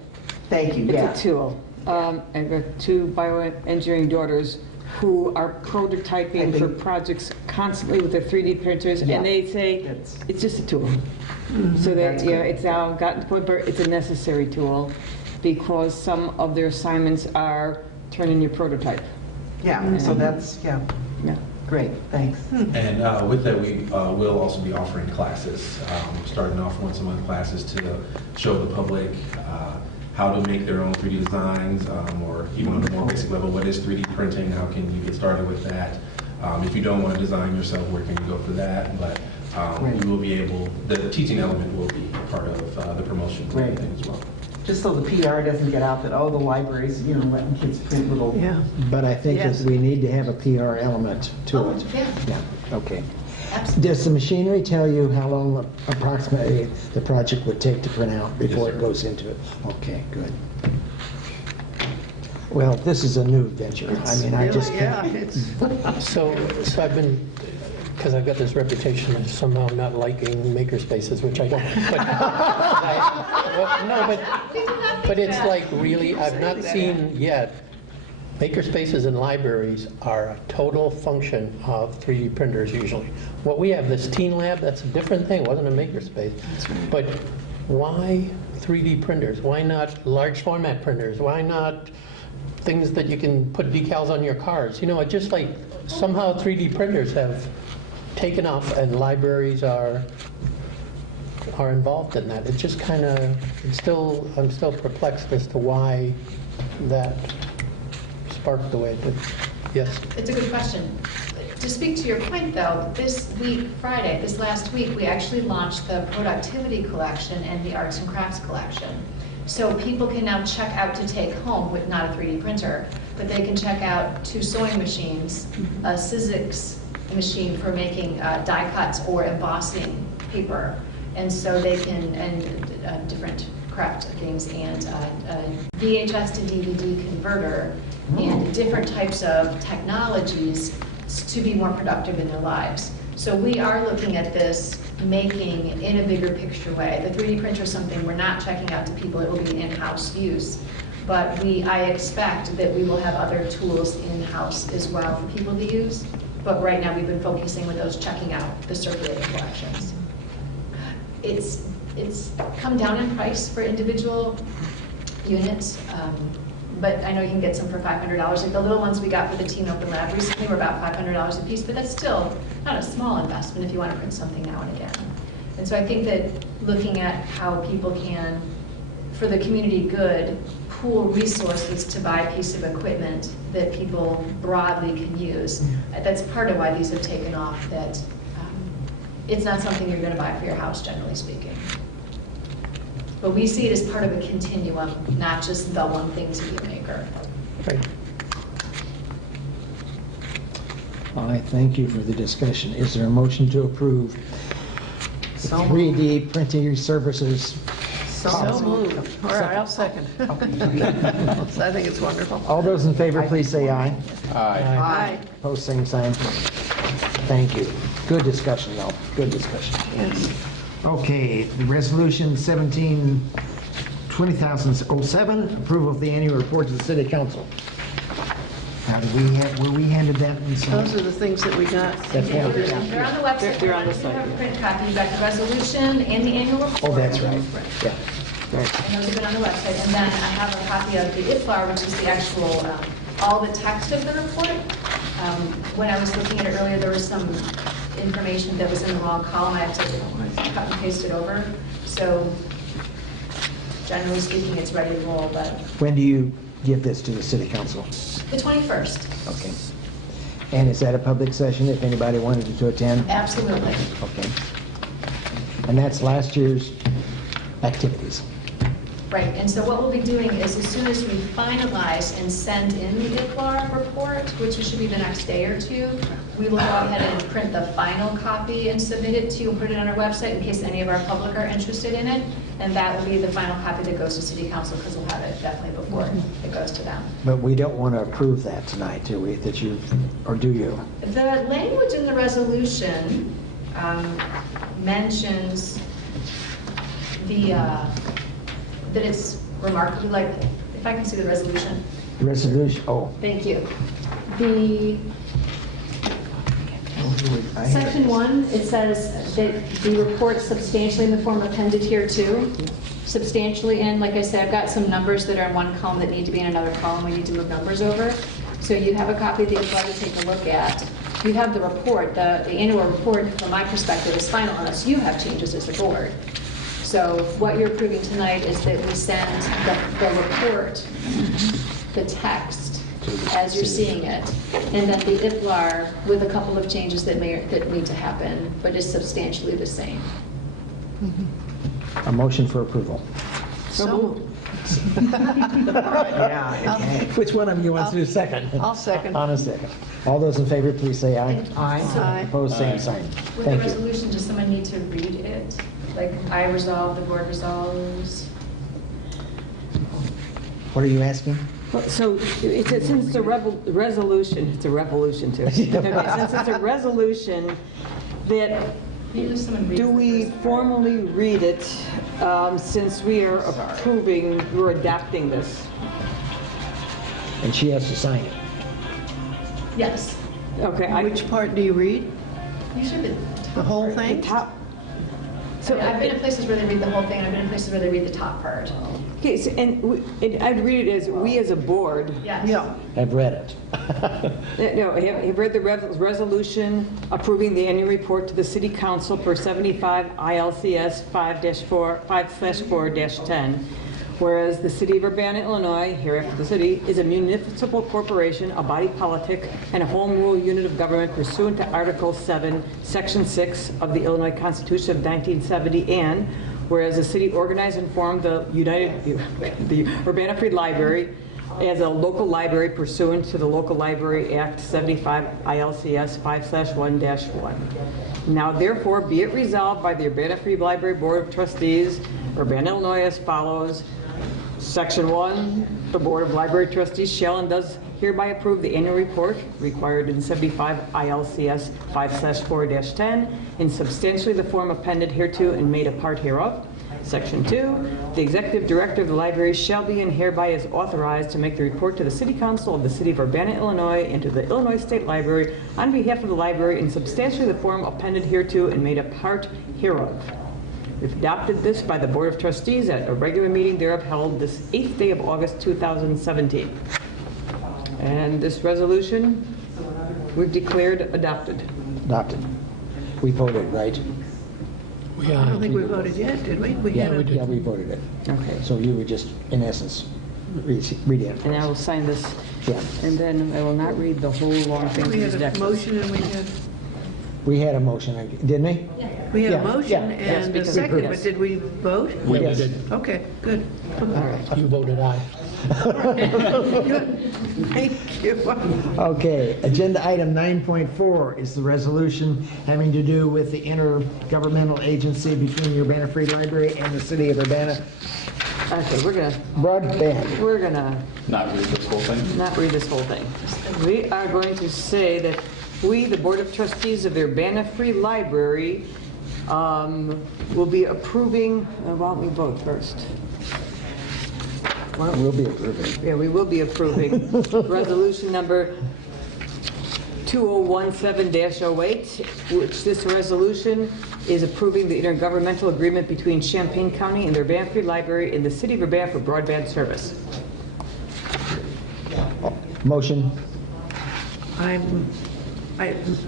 Thank you, yeah. It's a tool. I've got 2 bioengineering daughters who are prototyping for projects constantly with their 3D printers, Yeah. and they say, it's just a tool. So that, it's now gotten to the point where it's a necessary tool because some of their assignments are turn in your prototype. Yeah, so that's, Yeah. great, thanks. And with that, we will also be offering classes, starting off once-a-month classes to show the public how to make their own 3D designs, or even on a more basic level, what is 3D printing, how can you get started with that. If you don't want to design yourself, where can you go for that? But you will be able, the teaching element will be part of the promotion and everything as well. Just so the PR doesn't get out that, oh, the library's, letting kids print little. Yeah. But I think that we need to have a PR element to it. Yeah, Yeah, okay. absolutely. Does the machinery tell you how long approximately the project would take to print out before Yes, it sir. goes into it? Okay, good. Well, this is a new venture. I mean, I just Yeah, can't. it's, So I've been, because I've got this reputation of somehow not liking maker spaces, which I don't. But it's like really, I've not seen yet. Maker spaces in libraries are a total function of 3D printers usually. What we have, this teen lab, that's a different thing. It wasn't a maker space. But why 3D printers? Why not large format printers? Why not things that you can put decals on your cars? It's just like somehow 3D printers have taken off and libraries are involved in that. It's just kind of, I'm still perplexed as to why that sparked the way it did. Yes? It's a good question. To speak to your point, though, this last week, we actually launched the Productivity Collection and the Arts and Crafts Collection. So people can now check out to take home with not a 3D printer, but they can check out 2 sewing machines, a Sizzix machine for making die cuts or embossing paper. And so they can, and different craft things, and VHS to DVD converter, and different types of technologies to be more productive in their lives. So we are looking at this making in a bigger picture way. The 3D printer is something we're not checking out to people, it will be in-house use. But I expect that we will have other tools in-house as well for people to use. But right now, we've been focusing with those checking out the circulating collections. It's come down in price for individual units, but I know you can get some for $500. Like the little ones we got for the Teen Open Lab recently were about $500 a piece, but that's still not a small investment if you want to print something now and again. And so I think that looking at how people can, for the community good, pool resources to buy a piece of equipment that people broadly can use, that's part of why these have taken off, that it's not something you're going to buy for your house, generally speaking. But we see it as part of a continuum, not just the one thing TV maker. I thank you for the discussion. Is there a motion to approve the 3D printing services? So moved. All right, I'll second. I think it's wonderful. All those in favor, please say aye. Aye. Post same sign. Thank you. Good discussion, though. Good discussion. Yes. Okay, the resolution 2007, approval of the annual report to the city council. Now, were we handed that in some? Those are the things that we got. That's one of the- They're on the website. They're on the If you have a site. print copy, you got the resolution and the annual report. Oh, that's right. Yeah. Right. And those have been on the website. And then I have a copy of the IFLAR, which is the actual, all the text of the report. When I was looking at it earlier, there was some information that was in the wrong column. I have to cut and paste it over. So generally speaking, it's ready to roll, but When do you give this to the city council? the 21st, Okay. And is that a public session if anybody wanted to attend? absolutely. Okay. And that's last year's activities. Right, and so what we'll be doing is as soon as we finalize and send in the IFLAR report, which should be the next day or two, we will go ahead and print the final copy and submit it to you and put it on our website in case any of our public are interested in it. And that will be the final copy that goes to City Council because we'll have it definitely before it goes to them. But we don't want to approve that tonight, do we? That you, or do you? The language in the resolution mentions that it's remarkably, like, if I can see the resolution. Resolution, oh. Thank you. The Section 1, it says that the report's substantially in the form appended here too. Substantially, and like I said, I've got some numbers that are in one column that need to be in another column. We need to move numbers over. So you have a copy of the IFLAR to take a look at. You have the report. The annual report, from my perspective, is final unless you have changes as the board. So what you're approving tonight is that we send the report, the text, as you're seeing it, and then the IFLAR with a couple of changes that need to happen, but is substantially the same. A motion for approval. So moved. Yeah. Which one of you wants to do second? I'll second. On a second. All those in favor, please say aye. Aye. Opposed, same sign. With the Thank you. resolution, does someone need to read it? Like, I resolve, the board resolves? What are you asking? Well, so since it's a resolution, it's a revolution too. Okay, since it's a resolution, that Maybe just someone reads do it we first. formally read it since we are approving, we're adopting this? And she has to sign it. Yes. Okay, Which part do you read? You should be. The whole the thing? top. So I've been in places where they read the whole thing, I've been in places where they read the top part. okay, so, and I'd read it as we as a board. Yes. Yeah. I've read it. No, I have read the resolution approving the annual report to the city council per 75 ILCS 5/4-10. Whereas the city of Urbana, Illinois, hereafter the city, is a municipal corporation, a body politic, and a home rule unit of government pursuant to Article 7, Section 6 of the Illinois Constitution of 1970, and whereas the city organized and formed the Urbana Free Library as a local library pursuant to the Local Library Act 75 ILCS 5/1-1. Now therefore be it resolved by the Urbana Free Library Board of Trustees, Urbana, Illinois as follows. Section 1, the Board of Library Trustees shall and does hereby approve the annual report required in 75 ILCS 5/4-10 in substantially the form appended hereto and made a part hereof. Section 2, the executive director of the library shall be and hereby is authorized to make the report to the City Council of the City of Urbana, Illinois, and to the Illinois State Library on behalf of the library in substantially the form appended hereto and made a part hereof. We've adopted this by the Board of Trustees at a regular meeting thereof held this 8th day of August 2017. And this resolution we've declared adopted. Adopted. We voted, right? I don't think we voted yet, did we? Yeah, we voted it. Okay. So you were just, in essence, reading it. And I will sign this, Yeah. and then I will not read the whole long thing. We had a motion and We had a motion, didn't we? we had Yeah, a motion yeah. Yes, and a because- second, yes. but did we vote? We Yes. did. Okay, good. All right. You voted aye. Good. Thank you. Okay, agenda item 9.4 is the resolution having to do with the intergovernmental agency between the Urbana Free Library and the City of Urbana Okay, broadband. we're gonna Not read this whole thing? not read this whole thing. We are going to say that we, the Board of Trustees of the Urbana Free Library, will be approving, why don't we vote first? We'll be approving. Yeah, we will be approving resolution number 2017-08, which this resolution is approving the intergovernmental agreement between Champaign County and the Urbana Free Library and the City of Urbana for broadband service. Motion, I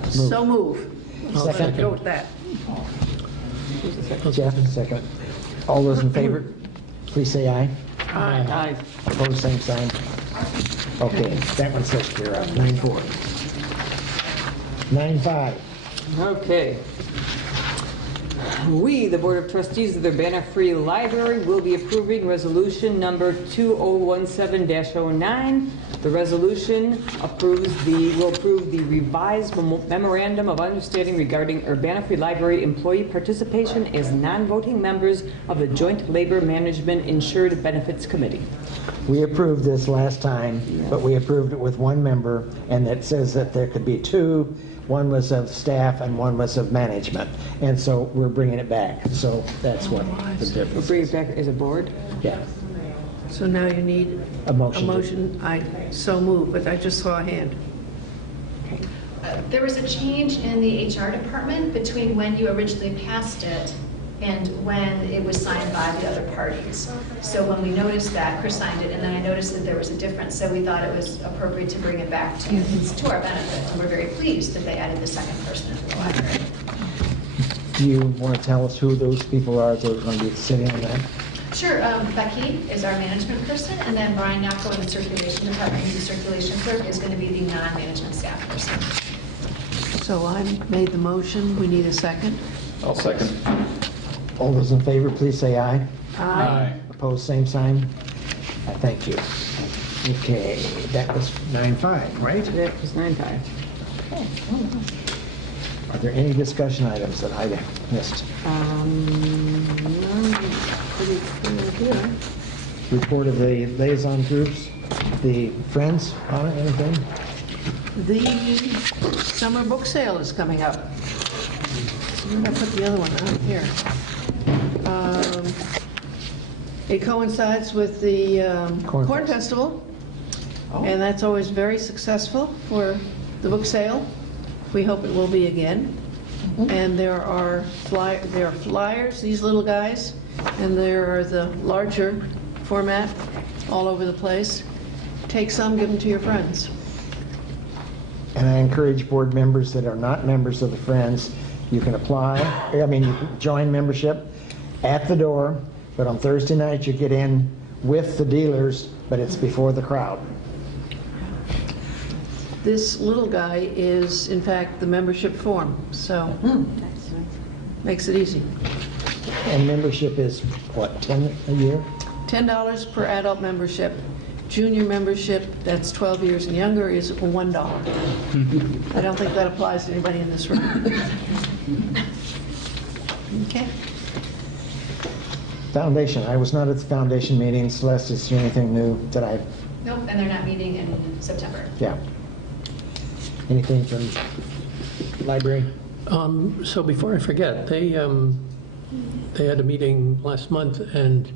so move. second. Go with that. Jeff, second. All those in favor, please say aye. Aye. Opposed, same sign. Okay, that one says clear up. 9.4. 9.5. Okay. We, the Board of Trustees of the Urbana Free Library, will be approving resolution number 2017-09. The resolution will approve the revised memorandum of understanding regarding Urbana Free Library employee participation as non-voting members of the Joint Labor Management Insured Benefits Committee. We approved this last time, but we approved it with one member, and it says that there could be two. One was of staff and one was of management. And so we're bringing it back. So that's what the We'll difference bring is. it back as a board. Yeah, So now you need a motion. a motion. I so move, but I just saw a hand. There was a change in the HR department between when you originally passed it and when it was signed by the other parties. So when we noticed that, Chris signed it, and then I noticed that there was a difference, so we thought it was appropriate to bring it back to you. It's to our benefit, and we're very pleased that they added the second person into the library. Do you want to tell us who those people are that are going to be sitting on that? Sure, Becky is our management person, and then Brian Yako in the circulation department, who's the circulation clerk, is going to be the non-management staff person. So I made the motion. We need a second. I'll second. All those in favor, please say aye. Aye. Opposed, same sign. Thank you. Okay, that was 9.5, right? That was 9-5. Are there any discussion items that I missed? No, pretty clear here. Report of the liaison groups, the Friends on it, anything? The summer book sale is coming up. Where did I put the other one? Oh, here. It coincides with the Corn Corn Festival, and that's always very successful for the book sale. We hope it will be again. And there are flyers, these little guys, and there are the larger format all over the place. Take some, give them to your friends. And I encourage board members that are not members of the Friends, you can apply, you can join membership at the door, but on Thursday night you get in with the dealers, but it's before the crowd. This little guy is, in fact, the membership form, so makes it easy. And membership is, what, 10 a year? $10 per adult membership. Junior membership, that's 12 years and younger, is $1. I don't think that applies to anybody in this room. Okay. Foundation, I was not at the foundation meeting. Celeste, is there anything new that Nope, and they're not meeting in September. yeah. Anything from library? So before I forget, they they had a meeting last month, and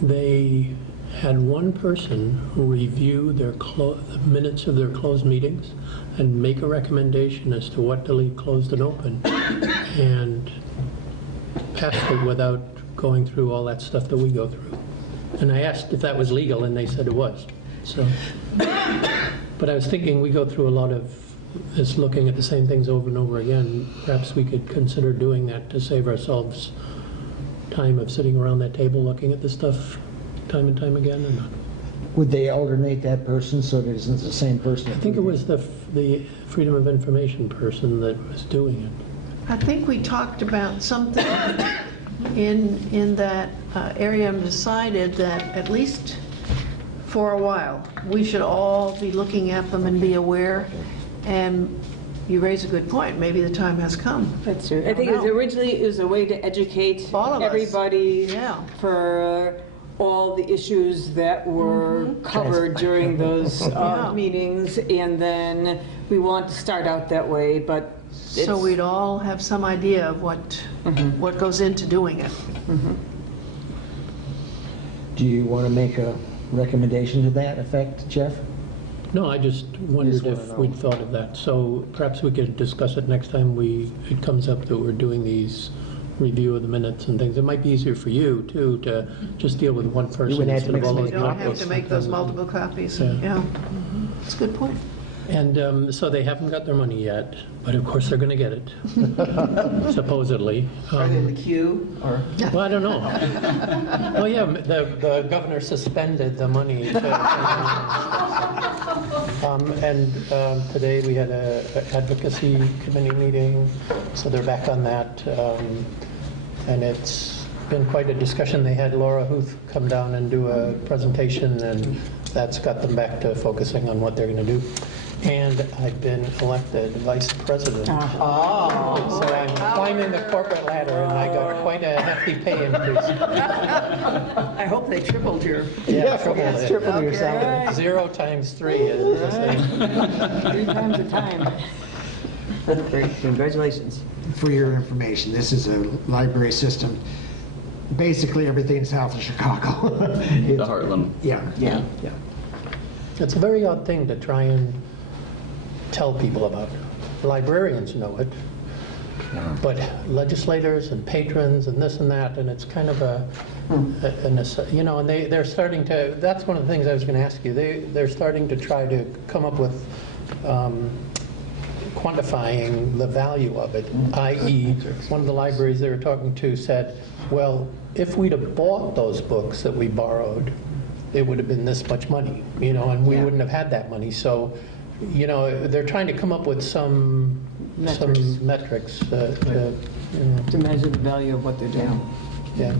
they had one person review their the minutes of their closed meetings and make a recommendation as to what to leave closed and open, and passed it without going through all that stuff that we go through. And I asked if that was legal, and they said it was. So, but I was thinking, we go through a lot of this, looking at the same things over and over again. Perhaps we could consider doing that to save ourselves time of sitting around that table looking at this stuff time and time again, or not? Would they alternate that person so that it isn't the same person? I think it was the Freedom of Information person that was doing it. I think we talked about something in that area and decided that at least for a while, we should all be looking at them and be aware. And you raise a good point. Maybe the time has come. That's true. I think it was originally it was a way to educate All of us. everybody Yeah. for all the issues that were covered during those Yeah. meetings, and then we want to start out that way, but So it's- we'd all have some idea of what goes into doing it. Do you want to make a recommendation to that effect, Jeff? No, I just wondered wanna if know. we'd thought of that. So perhaps we could discuss it next time it comes up that we're doing these review of the minutes and things. It might be easier for you, too, to just deal with one person wouldn't have to instead of make all so those many You don't have multiples. to make those multiple copies. Yeah. Yeah. That's a good point. And so they haven't got their money yet, but of course they're going to get it, supposedly. Are they in the queue, or? Well, I don't know. Well, yeah, the governor suspended the money. Today we had a advocacy committee meeting, so they're back on that. And it's been quite a discussion. They had Laura Huth come down and do a presentation, and that's got them back to focusing on what they're going to do. And I've been elected vice president. Oh. So I'm climbing the corporate ladder, and I got quite a hefty pay increase. I hope they tripled your. Yeah, triple it. Triple your salary. 0 times 3 is the same. 3 times the time. That's great, congratulations. For your information, this is a library system, basically everything south of Chicago. The Heartland. Yeah. Yeah. Yeah. It's a very odd thing to try and tell people about. Librarians know it, but legislators and patrons and this and that, and it's kind of and they're starting to, that's one of the things I was going to ask you. They're starting to try to come up with quantifying the value of it, i.e. one of the libraries they were talking to said, well, if we'd have bought those books that we borrowed, it would have been this much money, and we wouldn't have had that money. So, they're trying to come up with some metrics to measure the value of what they're doing. yeah.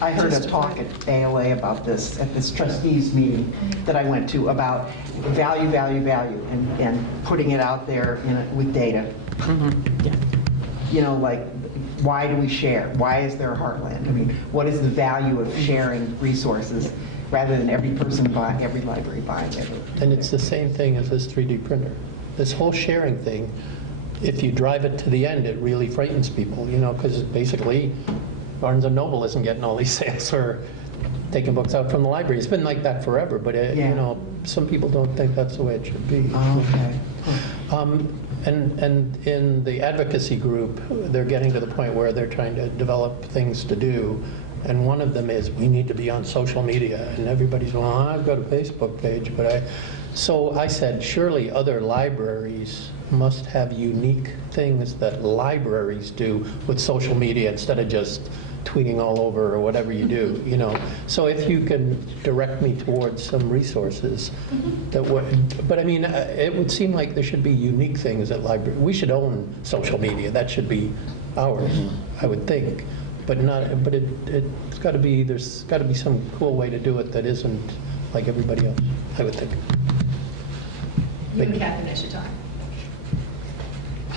I heard a talk at ALA about this, at this trustees meeting that I went to, about value, and putting it out there with data. Like, why do we share? Why is there a Heartland? I mean, what is the value of sharing resources rather than every library buying it? And it's the same thing as this 3D printer. This whole sharing thing, if you drive it to the end, it really frightens people, because basically Barnes & Noble isn't getting all these sales for taking books out from the library. It's been like that forever, but some people don't think that's the way it should be. Okay. And in the advocacy group, they're getting to the point where they're trying to develop things to do. And one of them is, we need to be on social media. And everybody's, well, I've got a Facebook page, so I said, surely other libraries must have unique things that libraries do with social media instead of just tweeting all over or whatever you do, So if you can direct me towards some resources that would, but I mean, it would seem like there should be unique things at library. We should own social media. That should be ours, I would think. But it's got to be, there's got to be some cool way to do it that isn't like everybody else, I would think. You and Kathy and I should talk.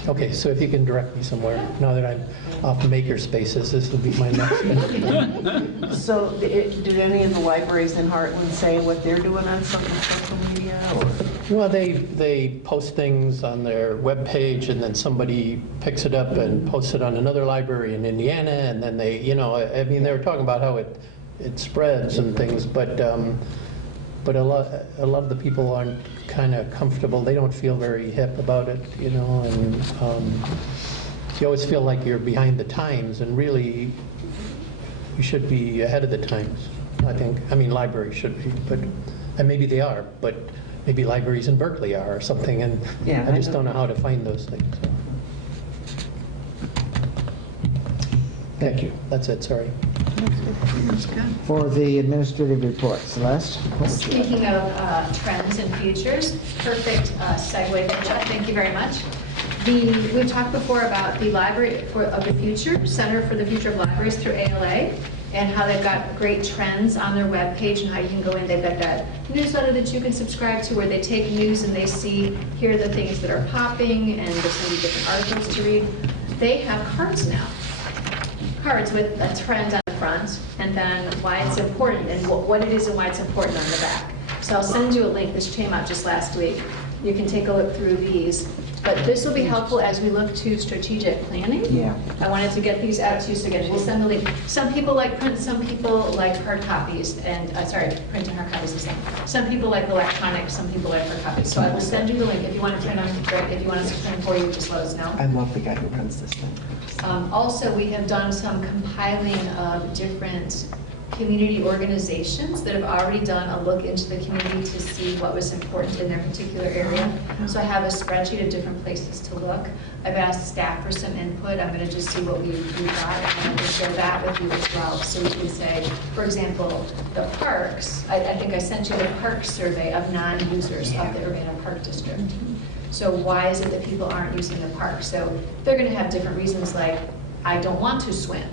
Okay, so if you can direct me somewhere, now that I'm off maker spaces, this will be my next thing. So did any of the libraries in Heartland say what they're doing on social media? Or? Well, they post things on their webpage, and then somebody picks it up and posts it on another library in Indiana, and then they, I mean, they were talking about how it spreads and things, but a lot of the people aren't kind of comfortable. They don't feel very hip about it, and you always feel like you're behind the times, and really, you should be ahead of the times, I think. I mean, libraries should be, and maybe they are, but maybe libraries in Berkeley are or something, and Yeah, I just don't know how to find those things. So. Thank you. That's it, sorry. For the administrative report, Celeste? what would you like? Speaking of trends and futures, perfect segue there, Jeff. Thank you very much. We talked before about the Library of the Future, Center for the Future of Libraries through ALA, and how they've got great trends on their webpage and how you can go in. They've got that newsletter that you can subscribe to where they take news and they see, here are the things that are popping, and there's going to be different articles to read. They have cards now. Cards with a trend on the front, and then why it's important, and what it is and why it's important on the back. So I'll send you a link. This came out just last week. You can take a look through these. But this will be helpful as we look to strategic planning. Yeah. I wanted to get these out to you, so again, we'll send the link. Some people like print, some people like hard copies, and, print and hard copies is the same. Some people like electronic, some people like hard copies. So I will send you the link. If you want to print them, great. If you want us to print for you, just let us know. I love the guy who runs this thing. Also, we have done some compiling of different community organizations that have already done a look into the community to see what was important in their particular area. So I have a spreadsheet of different places to look. I've asked staff for some input. I'm going to just see what we've got, and I'm going to share that with you as well. So we can say, for example, the parks. I think I sent you the park survey of non-users of the Urbana Park District. So why is it that people aren't using the park? So they're going to have different reasons, like, I don't want to swim.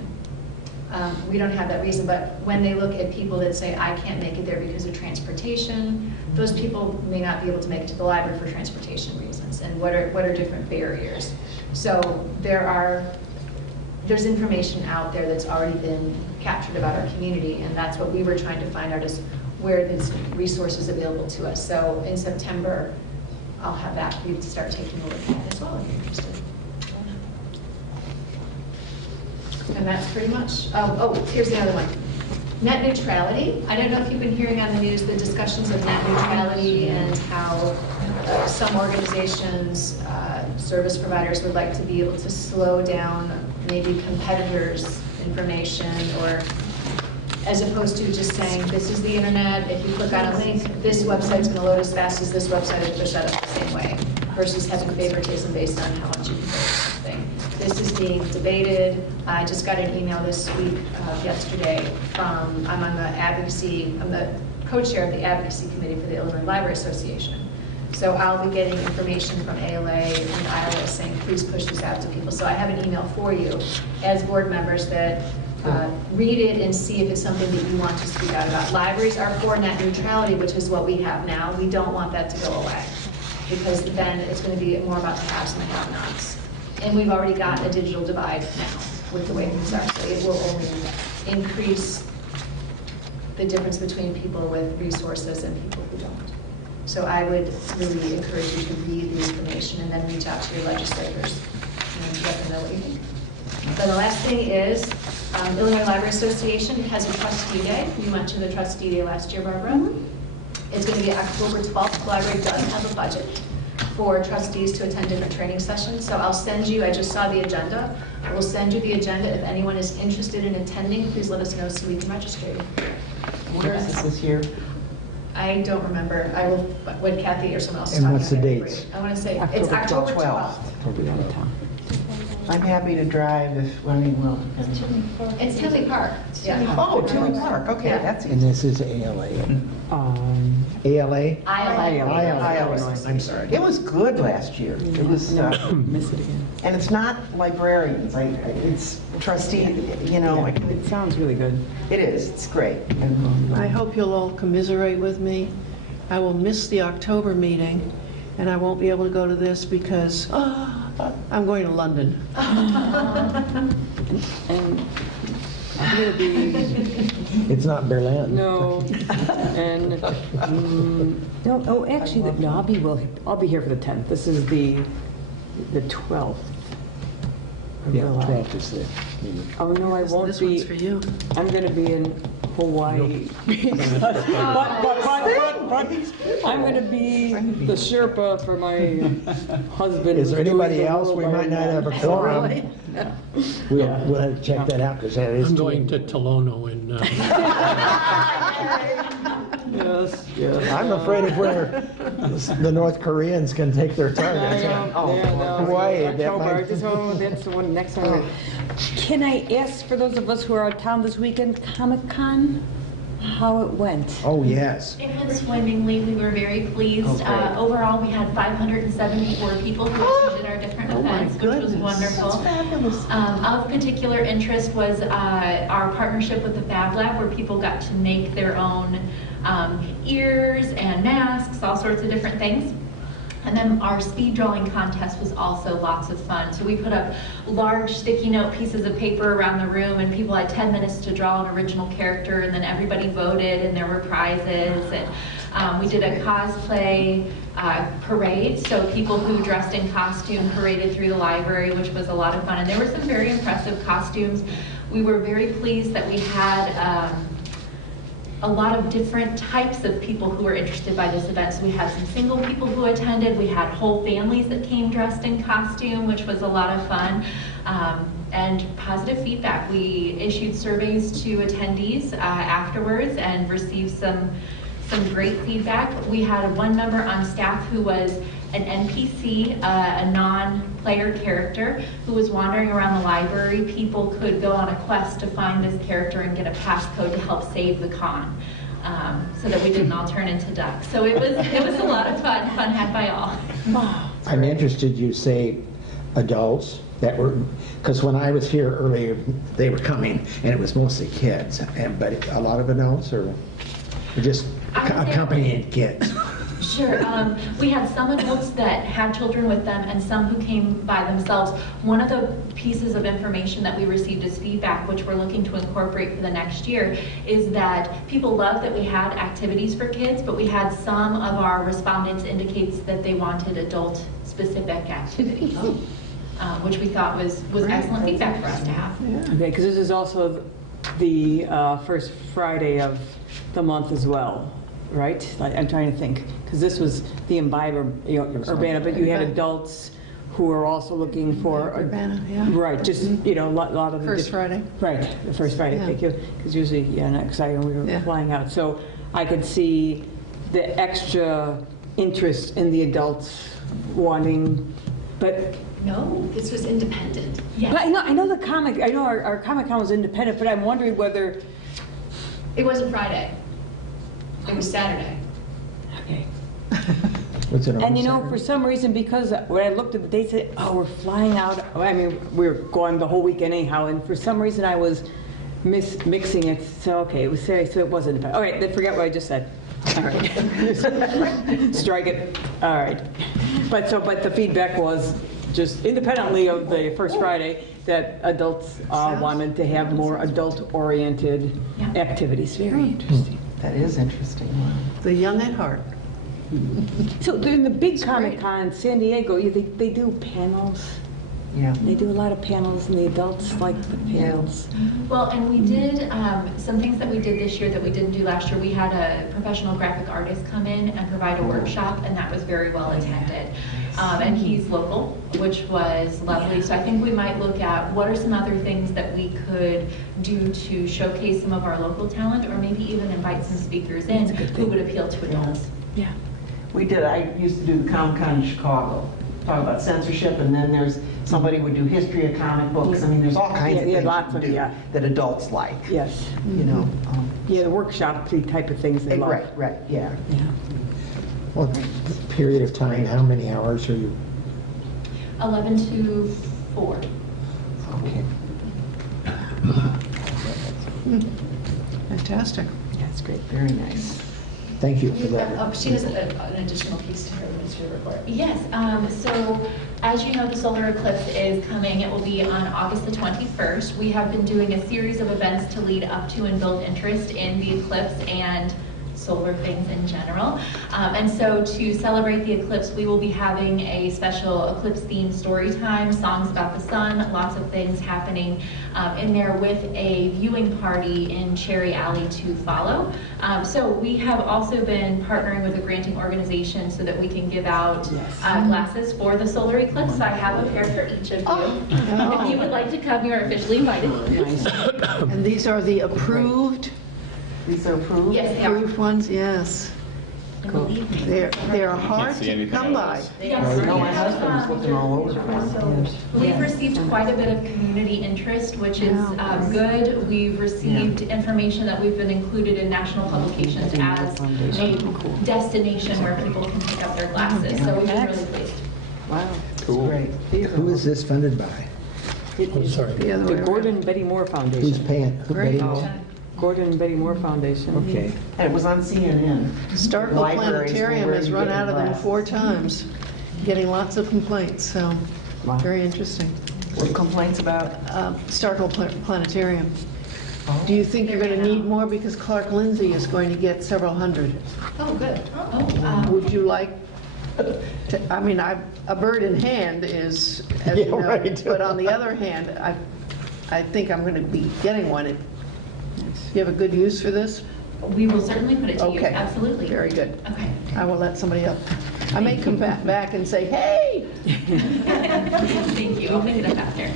We don't have that reason, but when they look at people that say, I can't make it there because of transportation, those people may not be able to make it to the library for transportation reasons. And what are different barriers? So there's information out there that's already been captured about our community, and that's what we were trying to find out, is where this resources available to us. So in September, I'll have that for you to start taking a look at as well if you're interested. And that's pretty much, here's the other one. Net neutrality. I don't know if you've been hearing on the news the discussions of net neutrality and how some organizations, service providers would like to be able to slow down maybe competitors' information, or as opposed to just saying, this is the internet, if you click on a link, this website's going to load as fast as this website and push that up the same way, versus having favoritism based on how much you can post something. This is being debated. I just got an email this week, yesterday, from, I'm the co-chair of the advocacy committee for the Illinois Library Association. So I'll be getting information from ALA and ILA saying, please push this out to people. So I have an email for you as board members that read it and see if it's something that you want to speak out about. Libraries are for net neutrality, which is what we have now. We don't want that to go away, because then it's going to be more about the haves and the have-nots. And we've already got a digital divide now with the way things are, so it will only increase the difference between people with resources and people who don't. So I would really encourage you to read the information and then reach out to your legislators and let them know what you think. Then the last thing is, Illinois Library Association has a trustee day. You mentioned the trustee day last year, Barbara. It's going to be October 12th. The library does have a budget for trustees to attend different training sessions. So I'll send you, I just saw the agenda. I will send you the agenda. If anyone is interested in attending, please let us know so we can register you. Where is this year? I don't remember. I will, when Kathy or someone else is And talking. what's the I'll get it dates? for you. I want to say, it's October 12th. I'm happy to drive if, well, depends. It's Tinley Park. Yeah. Oh, Tinley Park, okay, Yeah. that's And easy. this is ALA. ALA? ILA. I'm sorry. It was good last year. It was, and it's not librarians, it's trustee, It sounds really good. it is, it's great. And, I hope you'll all commiserate with me. I will miss the October meeting, and I won't be able to go to this because I'm going to London. And I'm going to be, It's not Berlin. no, and, no, oh, actually, no, I'll be here for the 10th. This is the 12th. of Yeah, July. 12th is the meeting. Oh, no, I won't This be. one's for you. I'm going to be in Hawaii. but I'm going to be the Sherpa for my husband. Is there who's doing anybody the else? We World might not have a Ironman. quorum. Really? We'll have to check that out, because that is. I'm too going to many. Tolono in, Yes, yes. I'm afraid of where the North Koreans can take their targets. Hawaii, that October, might- that's the one next one. Can I ask, for those of us who are out of town this weekend, Comic-Con, how it went? Oh, yes. It went swimmingly. We were very pleased. Overall, we had 574 people who attended our different events, which was wonderful. Fabulous. Of particular interest was our partnership with the Fab Lab, where people got to make their own ears and masks, all sorts of different things. And then our speed drawing contest was also lots of fun. So we put up large sticky note pieces of paper around the room, and people had 10 minutes to draw an original character, and then everybody voted, and there were prizes. And we did a cosplay parade, so people who dressed in costume paraded through the library, which was a lot of fun. And there were some very impressive costumes. We were very pleased that we had a lot of different types of people who were interested by this event. So we had some single people who attended. We had whole families that came dressed in costume, which was a lot of fun. And positive feedback. We issued surveys to attendees afterwards and received some great feedback. We had one member on staff who was an NPC, a non-player character, who was wandering around the library. People could go on a quest to find this character and get a passcode to help save the con, so that we didn't all turn into ducks. So it was a lot of fun had by all. I'm interested, you say adults that were, because when I was here earlier, they were coming, and it was mostly kids, but a lot of adults, or just accompanying kids? Sure. We had some adults that had children with them and some who came by themselves. One of the pieces of information that we received as feedback, which we're looking to incorporate for the next year, is that people loved that we had activities for kids, but we had some of our respondents indicates that they wanted adult-specific activities, which we thought was excellent feedback for us to have. Okay, because this is also the first Friday of the month as well, right? I'm trying to think, because this was the Imbibe, Urbana, but you had adults who are also looking for. Urbana, yeah. Right, just, a lot of the. First Friday. Right, the first Friday, Yeah. thank you. Because usually, not exciting, we were Yeah. flying out. So I could see the extra interest in the adults wanting, but. No, this was independent. Yes. But I know our Comic-Con was independent, but I'm wondering whether. It wasn't Friday. It was Saturday. Okay. What's it on And Saturday? for some reason, because when I looked at the dates, I said, oh, we're flying out. I mean, we're going the whole weekend anyhow, and for some reason I was mixing it. So, okay, it was Saturday, so it wasn't independent. All right, then forget what I just said. All right. Strike it. All right. But the feedback was just independently of the first Friday that adults wanted to have more adult-oriented activities. Very interesting. That is interesting. The young at heart. So in the big Comic-Con, San Diego, they do panels. Yeah. They do a lot of panels, and the adults like the panels. Well, and we did some things that we did this year that we didn't do last year. We had a professional graphic artist come in and provide a workshop, and that was very well attended. And he's local, which was lovely. So I think we might look at what are some other things that we could do to showcase some of our local talent, or maybe even invite some speakers in who would appeal to adults. Yeah. We did, I used to do the Comic-Con in Chicago, talk about censorship, and then there's, somebody would do history of comic books. I mean, there's all kinds of things lots you of can do that adults like, Yes. you know. Yeah, the workshop type of things they love. Right, yeah. Yeah. Well, period of time, how many hours are you? 11 to 4. Okay. Fantastic. Yeah, it's great. Very nice. Thank you for that. She has an additional piece to her. to the report. Yes, so as you know, the solar eclipse is coming. It will be on August the 21st. We have been doing a series of events to lead up to and build interest in the eclipse and solar things in general. And so to celebrate the eclipse, we will be having a special eclipse themed story time, songs about the sun, lots of things happening in there with a viewing party in Cherry Alley to follow. So we have also been partnering with a granting organization so that we can give out glasses for the solar eclipse. I have a pair for each of you. If you would like to come, you are officially invited. And these are the approved? These are approved? Yes, they are. Approved ones, yes. And believe me, They're hard see to anything come out by. of yes, No, my we husband was have, looking all over for them. we've received quite a bit of community interest, which is good. We've received information that we've been included in national publications as a destination where people can pick up their glasses. So we've been really pleased. Wow. Cool. Great. Who is this funded by? I'm sorry. The other The way around. Gordon and Betty Moore Who's Foundation. paying? Who Great. Betty? Gordon and Betty Moore Foundation. Okay. And it was on CNN. Starkville Libraries Planetarium were has already run out of them getting 4 times, getting lots of complaints, so Wow. very interesting. What complaints about? Starkville Planetarium. Do you think you're going to need more because Clark Lindsay is going to get several hundred? Oh, good. Would you like to, I mean, a bird in hand is, as you Yeah, know, right. but on the other hand, I think I'm going to be getting one. You have a good use for this? We will certainly put it to use, Okay. absolutely. Very good. Okay. I will let somebody else. I may come back and say, hey! Thank you. I'll make it up after.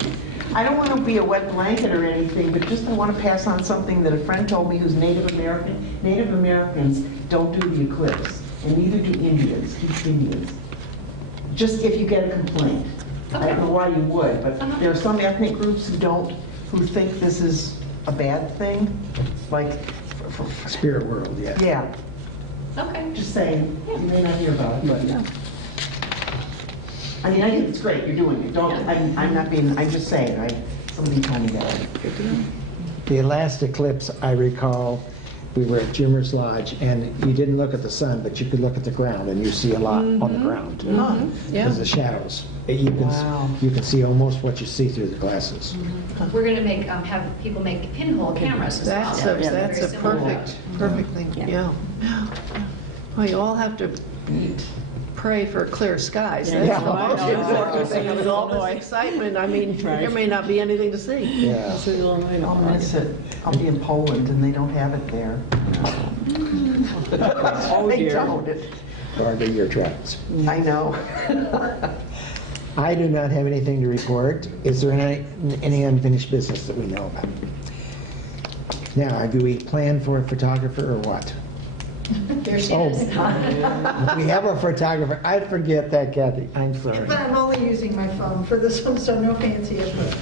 I don't want to be a wet blanket or anything, but just I want to pass on something that a friend told me who's Native American. Native Americans don't do the eclipse, and neither do Indians, East Indians. Just if you get a complaint. I don't know why you would, but there are some ethnic groups who think this is a bad thing, like, Spirit world, yeah. yeah, Okay. just saying, you may not hear about it, but. I mean, I think it's great, you're doing it, I'm not being, I'm just saying, somebody told me that. The last eclipse, I recall, we were at Jimmer's Lodge, and you didn't look at the sun, but you could look at the ground, and you see a lot on the ground. Yeah. Because the shadows. Wow. You can see almost what you see through the glasses. We're going to make, have people make pinhole cameras as well. That's a perfect thing, yeah. Well, you all have to pray for clear skies. That's Yeah. the most important thing. With all this excitement, I mean, there may not be anything to see. Yeah. I'll miss it. I'll be in Poland and they don't have it there. Oh, They dear. don't. Guard your travels. I know. I do not have anything to report. Is there any unfinished business that we know about? Now, do we plan for a photographer or what? There she Oh, is. we have a photographer. I forget that, Kathy. I'm sorry. But I'm only using my phone for this one, so no fancy equipment.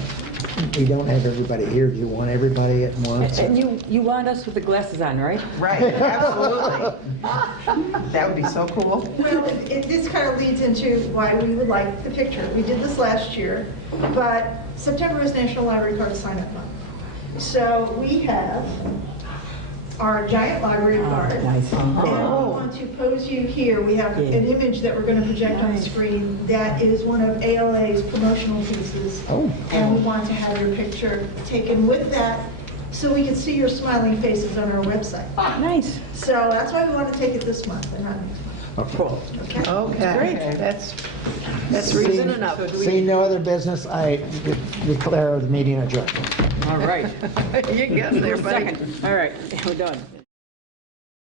We don't have everybody here. Do you want everybody at once? And you want us with the glasses on, right? Right, absolutely. That would be so cool. Well, this kind of leads into why we would like the picture. We did this last year, but September is National Library Card Sign-Up Month. So we have our giant library card. Nice. And we want to pose you here. We have an image that we're going to project on the screen that is one of ALA's promotional pieces. Oh. And we want to have your picture taken with that so we can see your smiling faces on our website. Nice. So that's why we want to take it this month and not next month. Cool. Okay? Okay, that's reason enough. Seeing no other business, I declare the meeting adjourned. All right. You get there, buddy. Second. All right, we're done.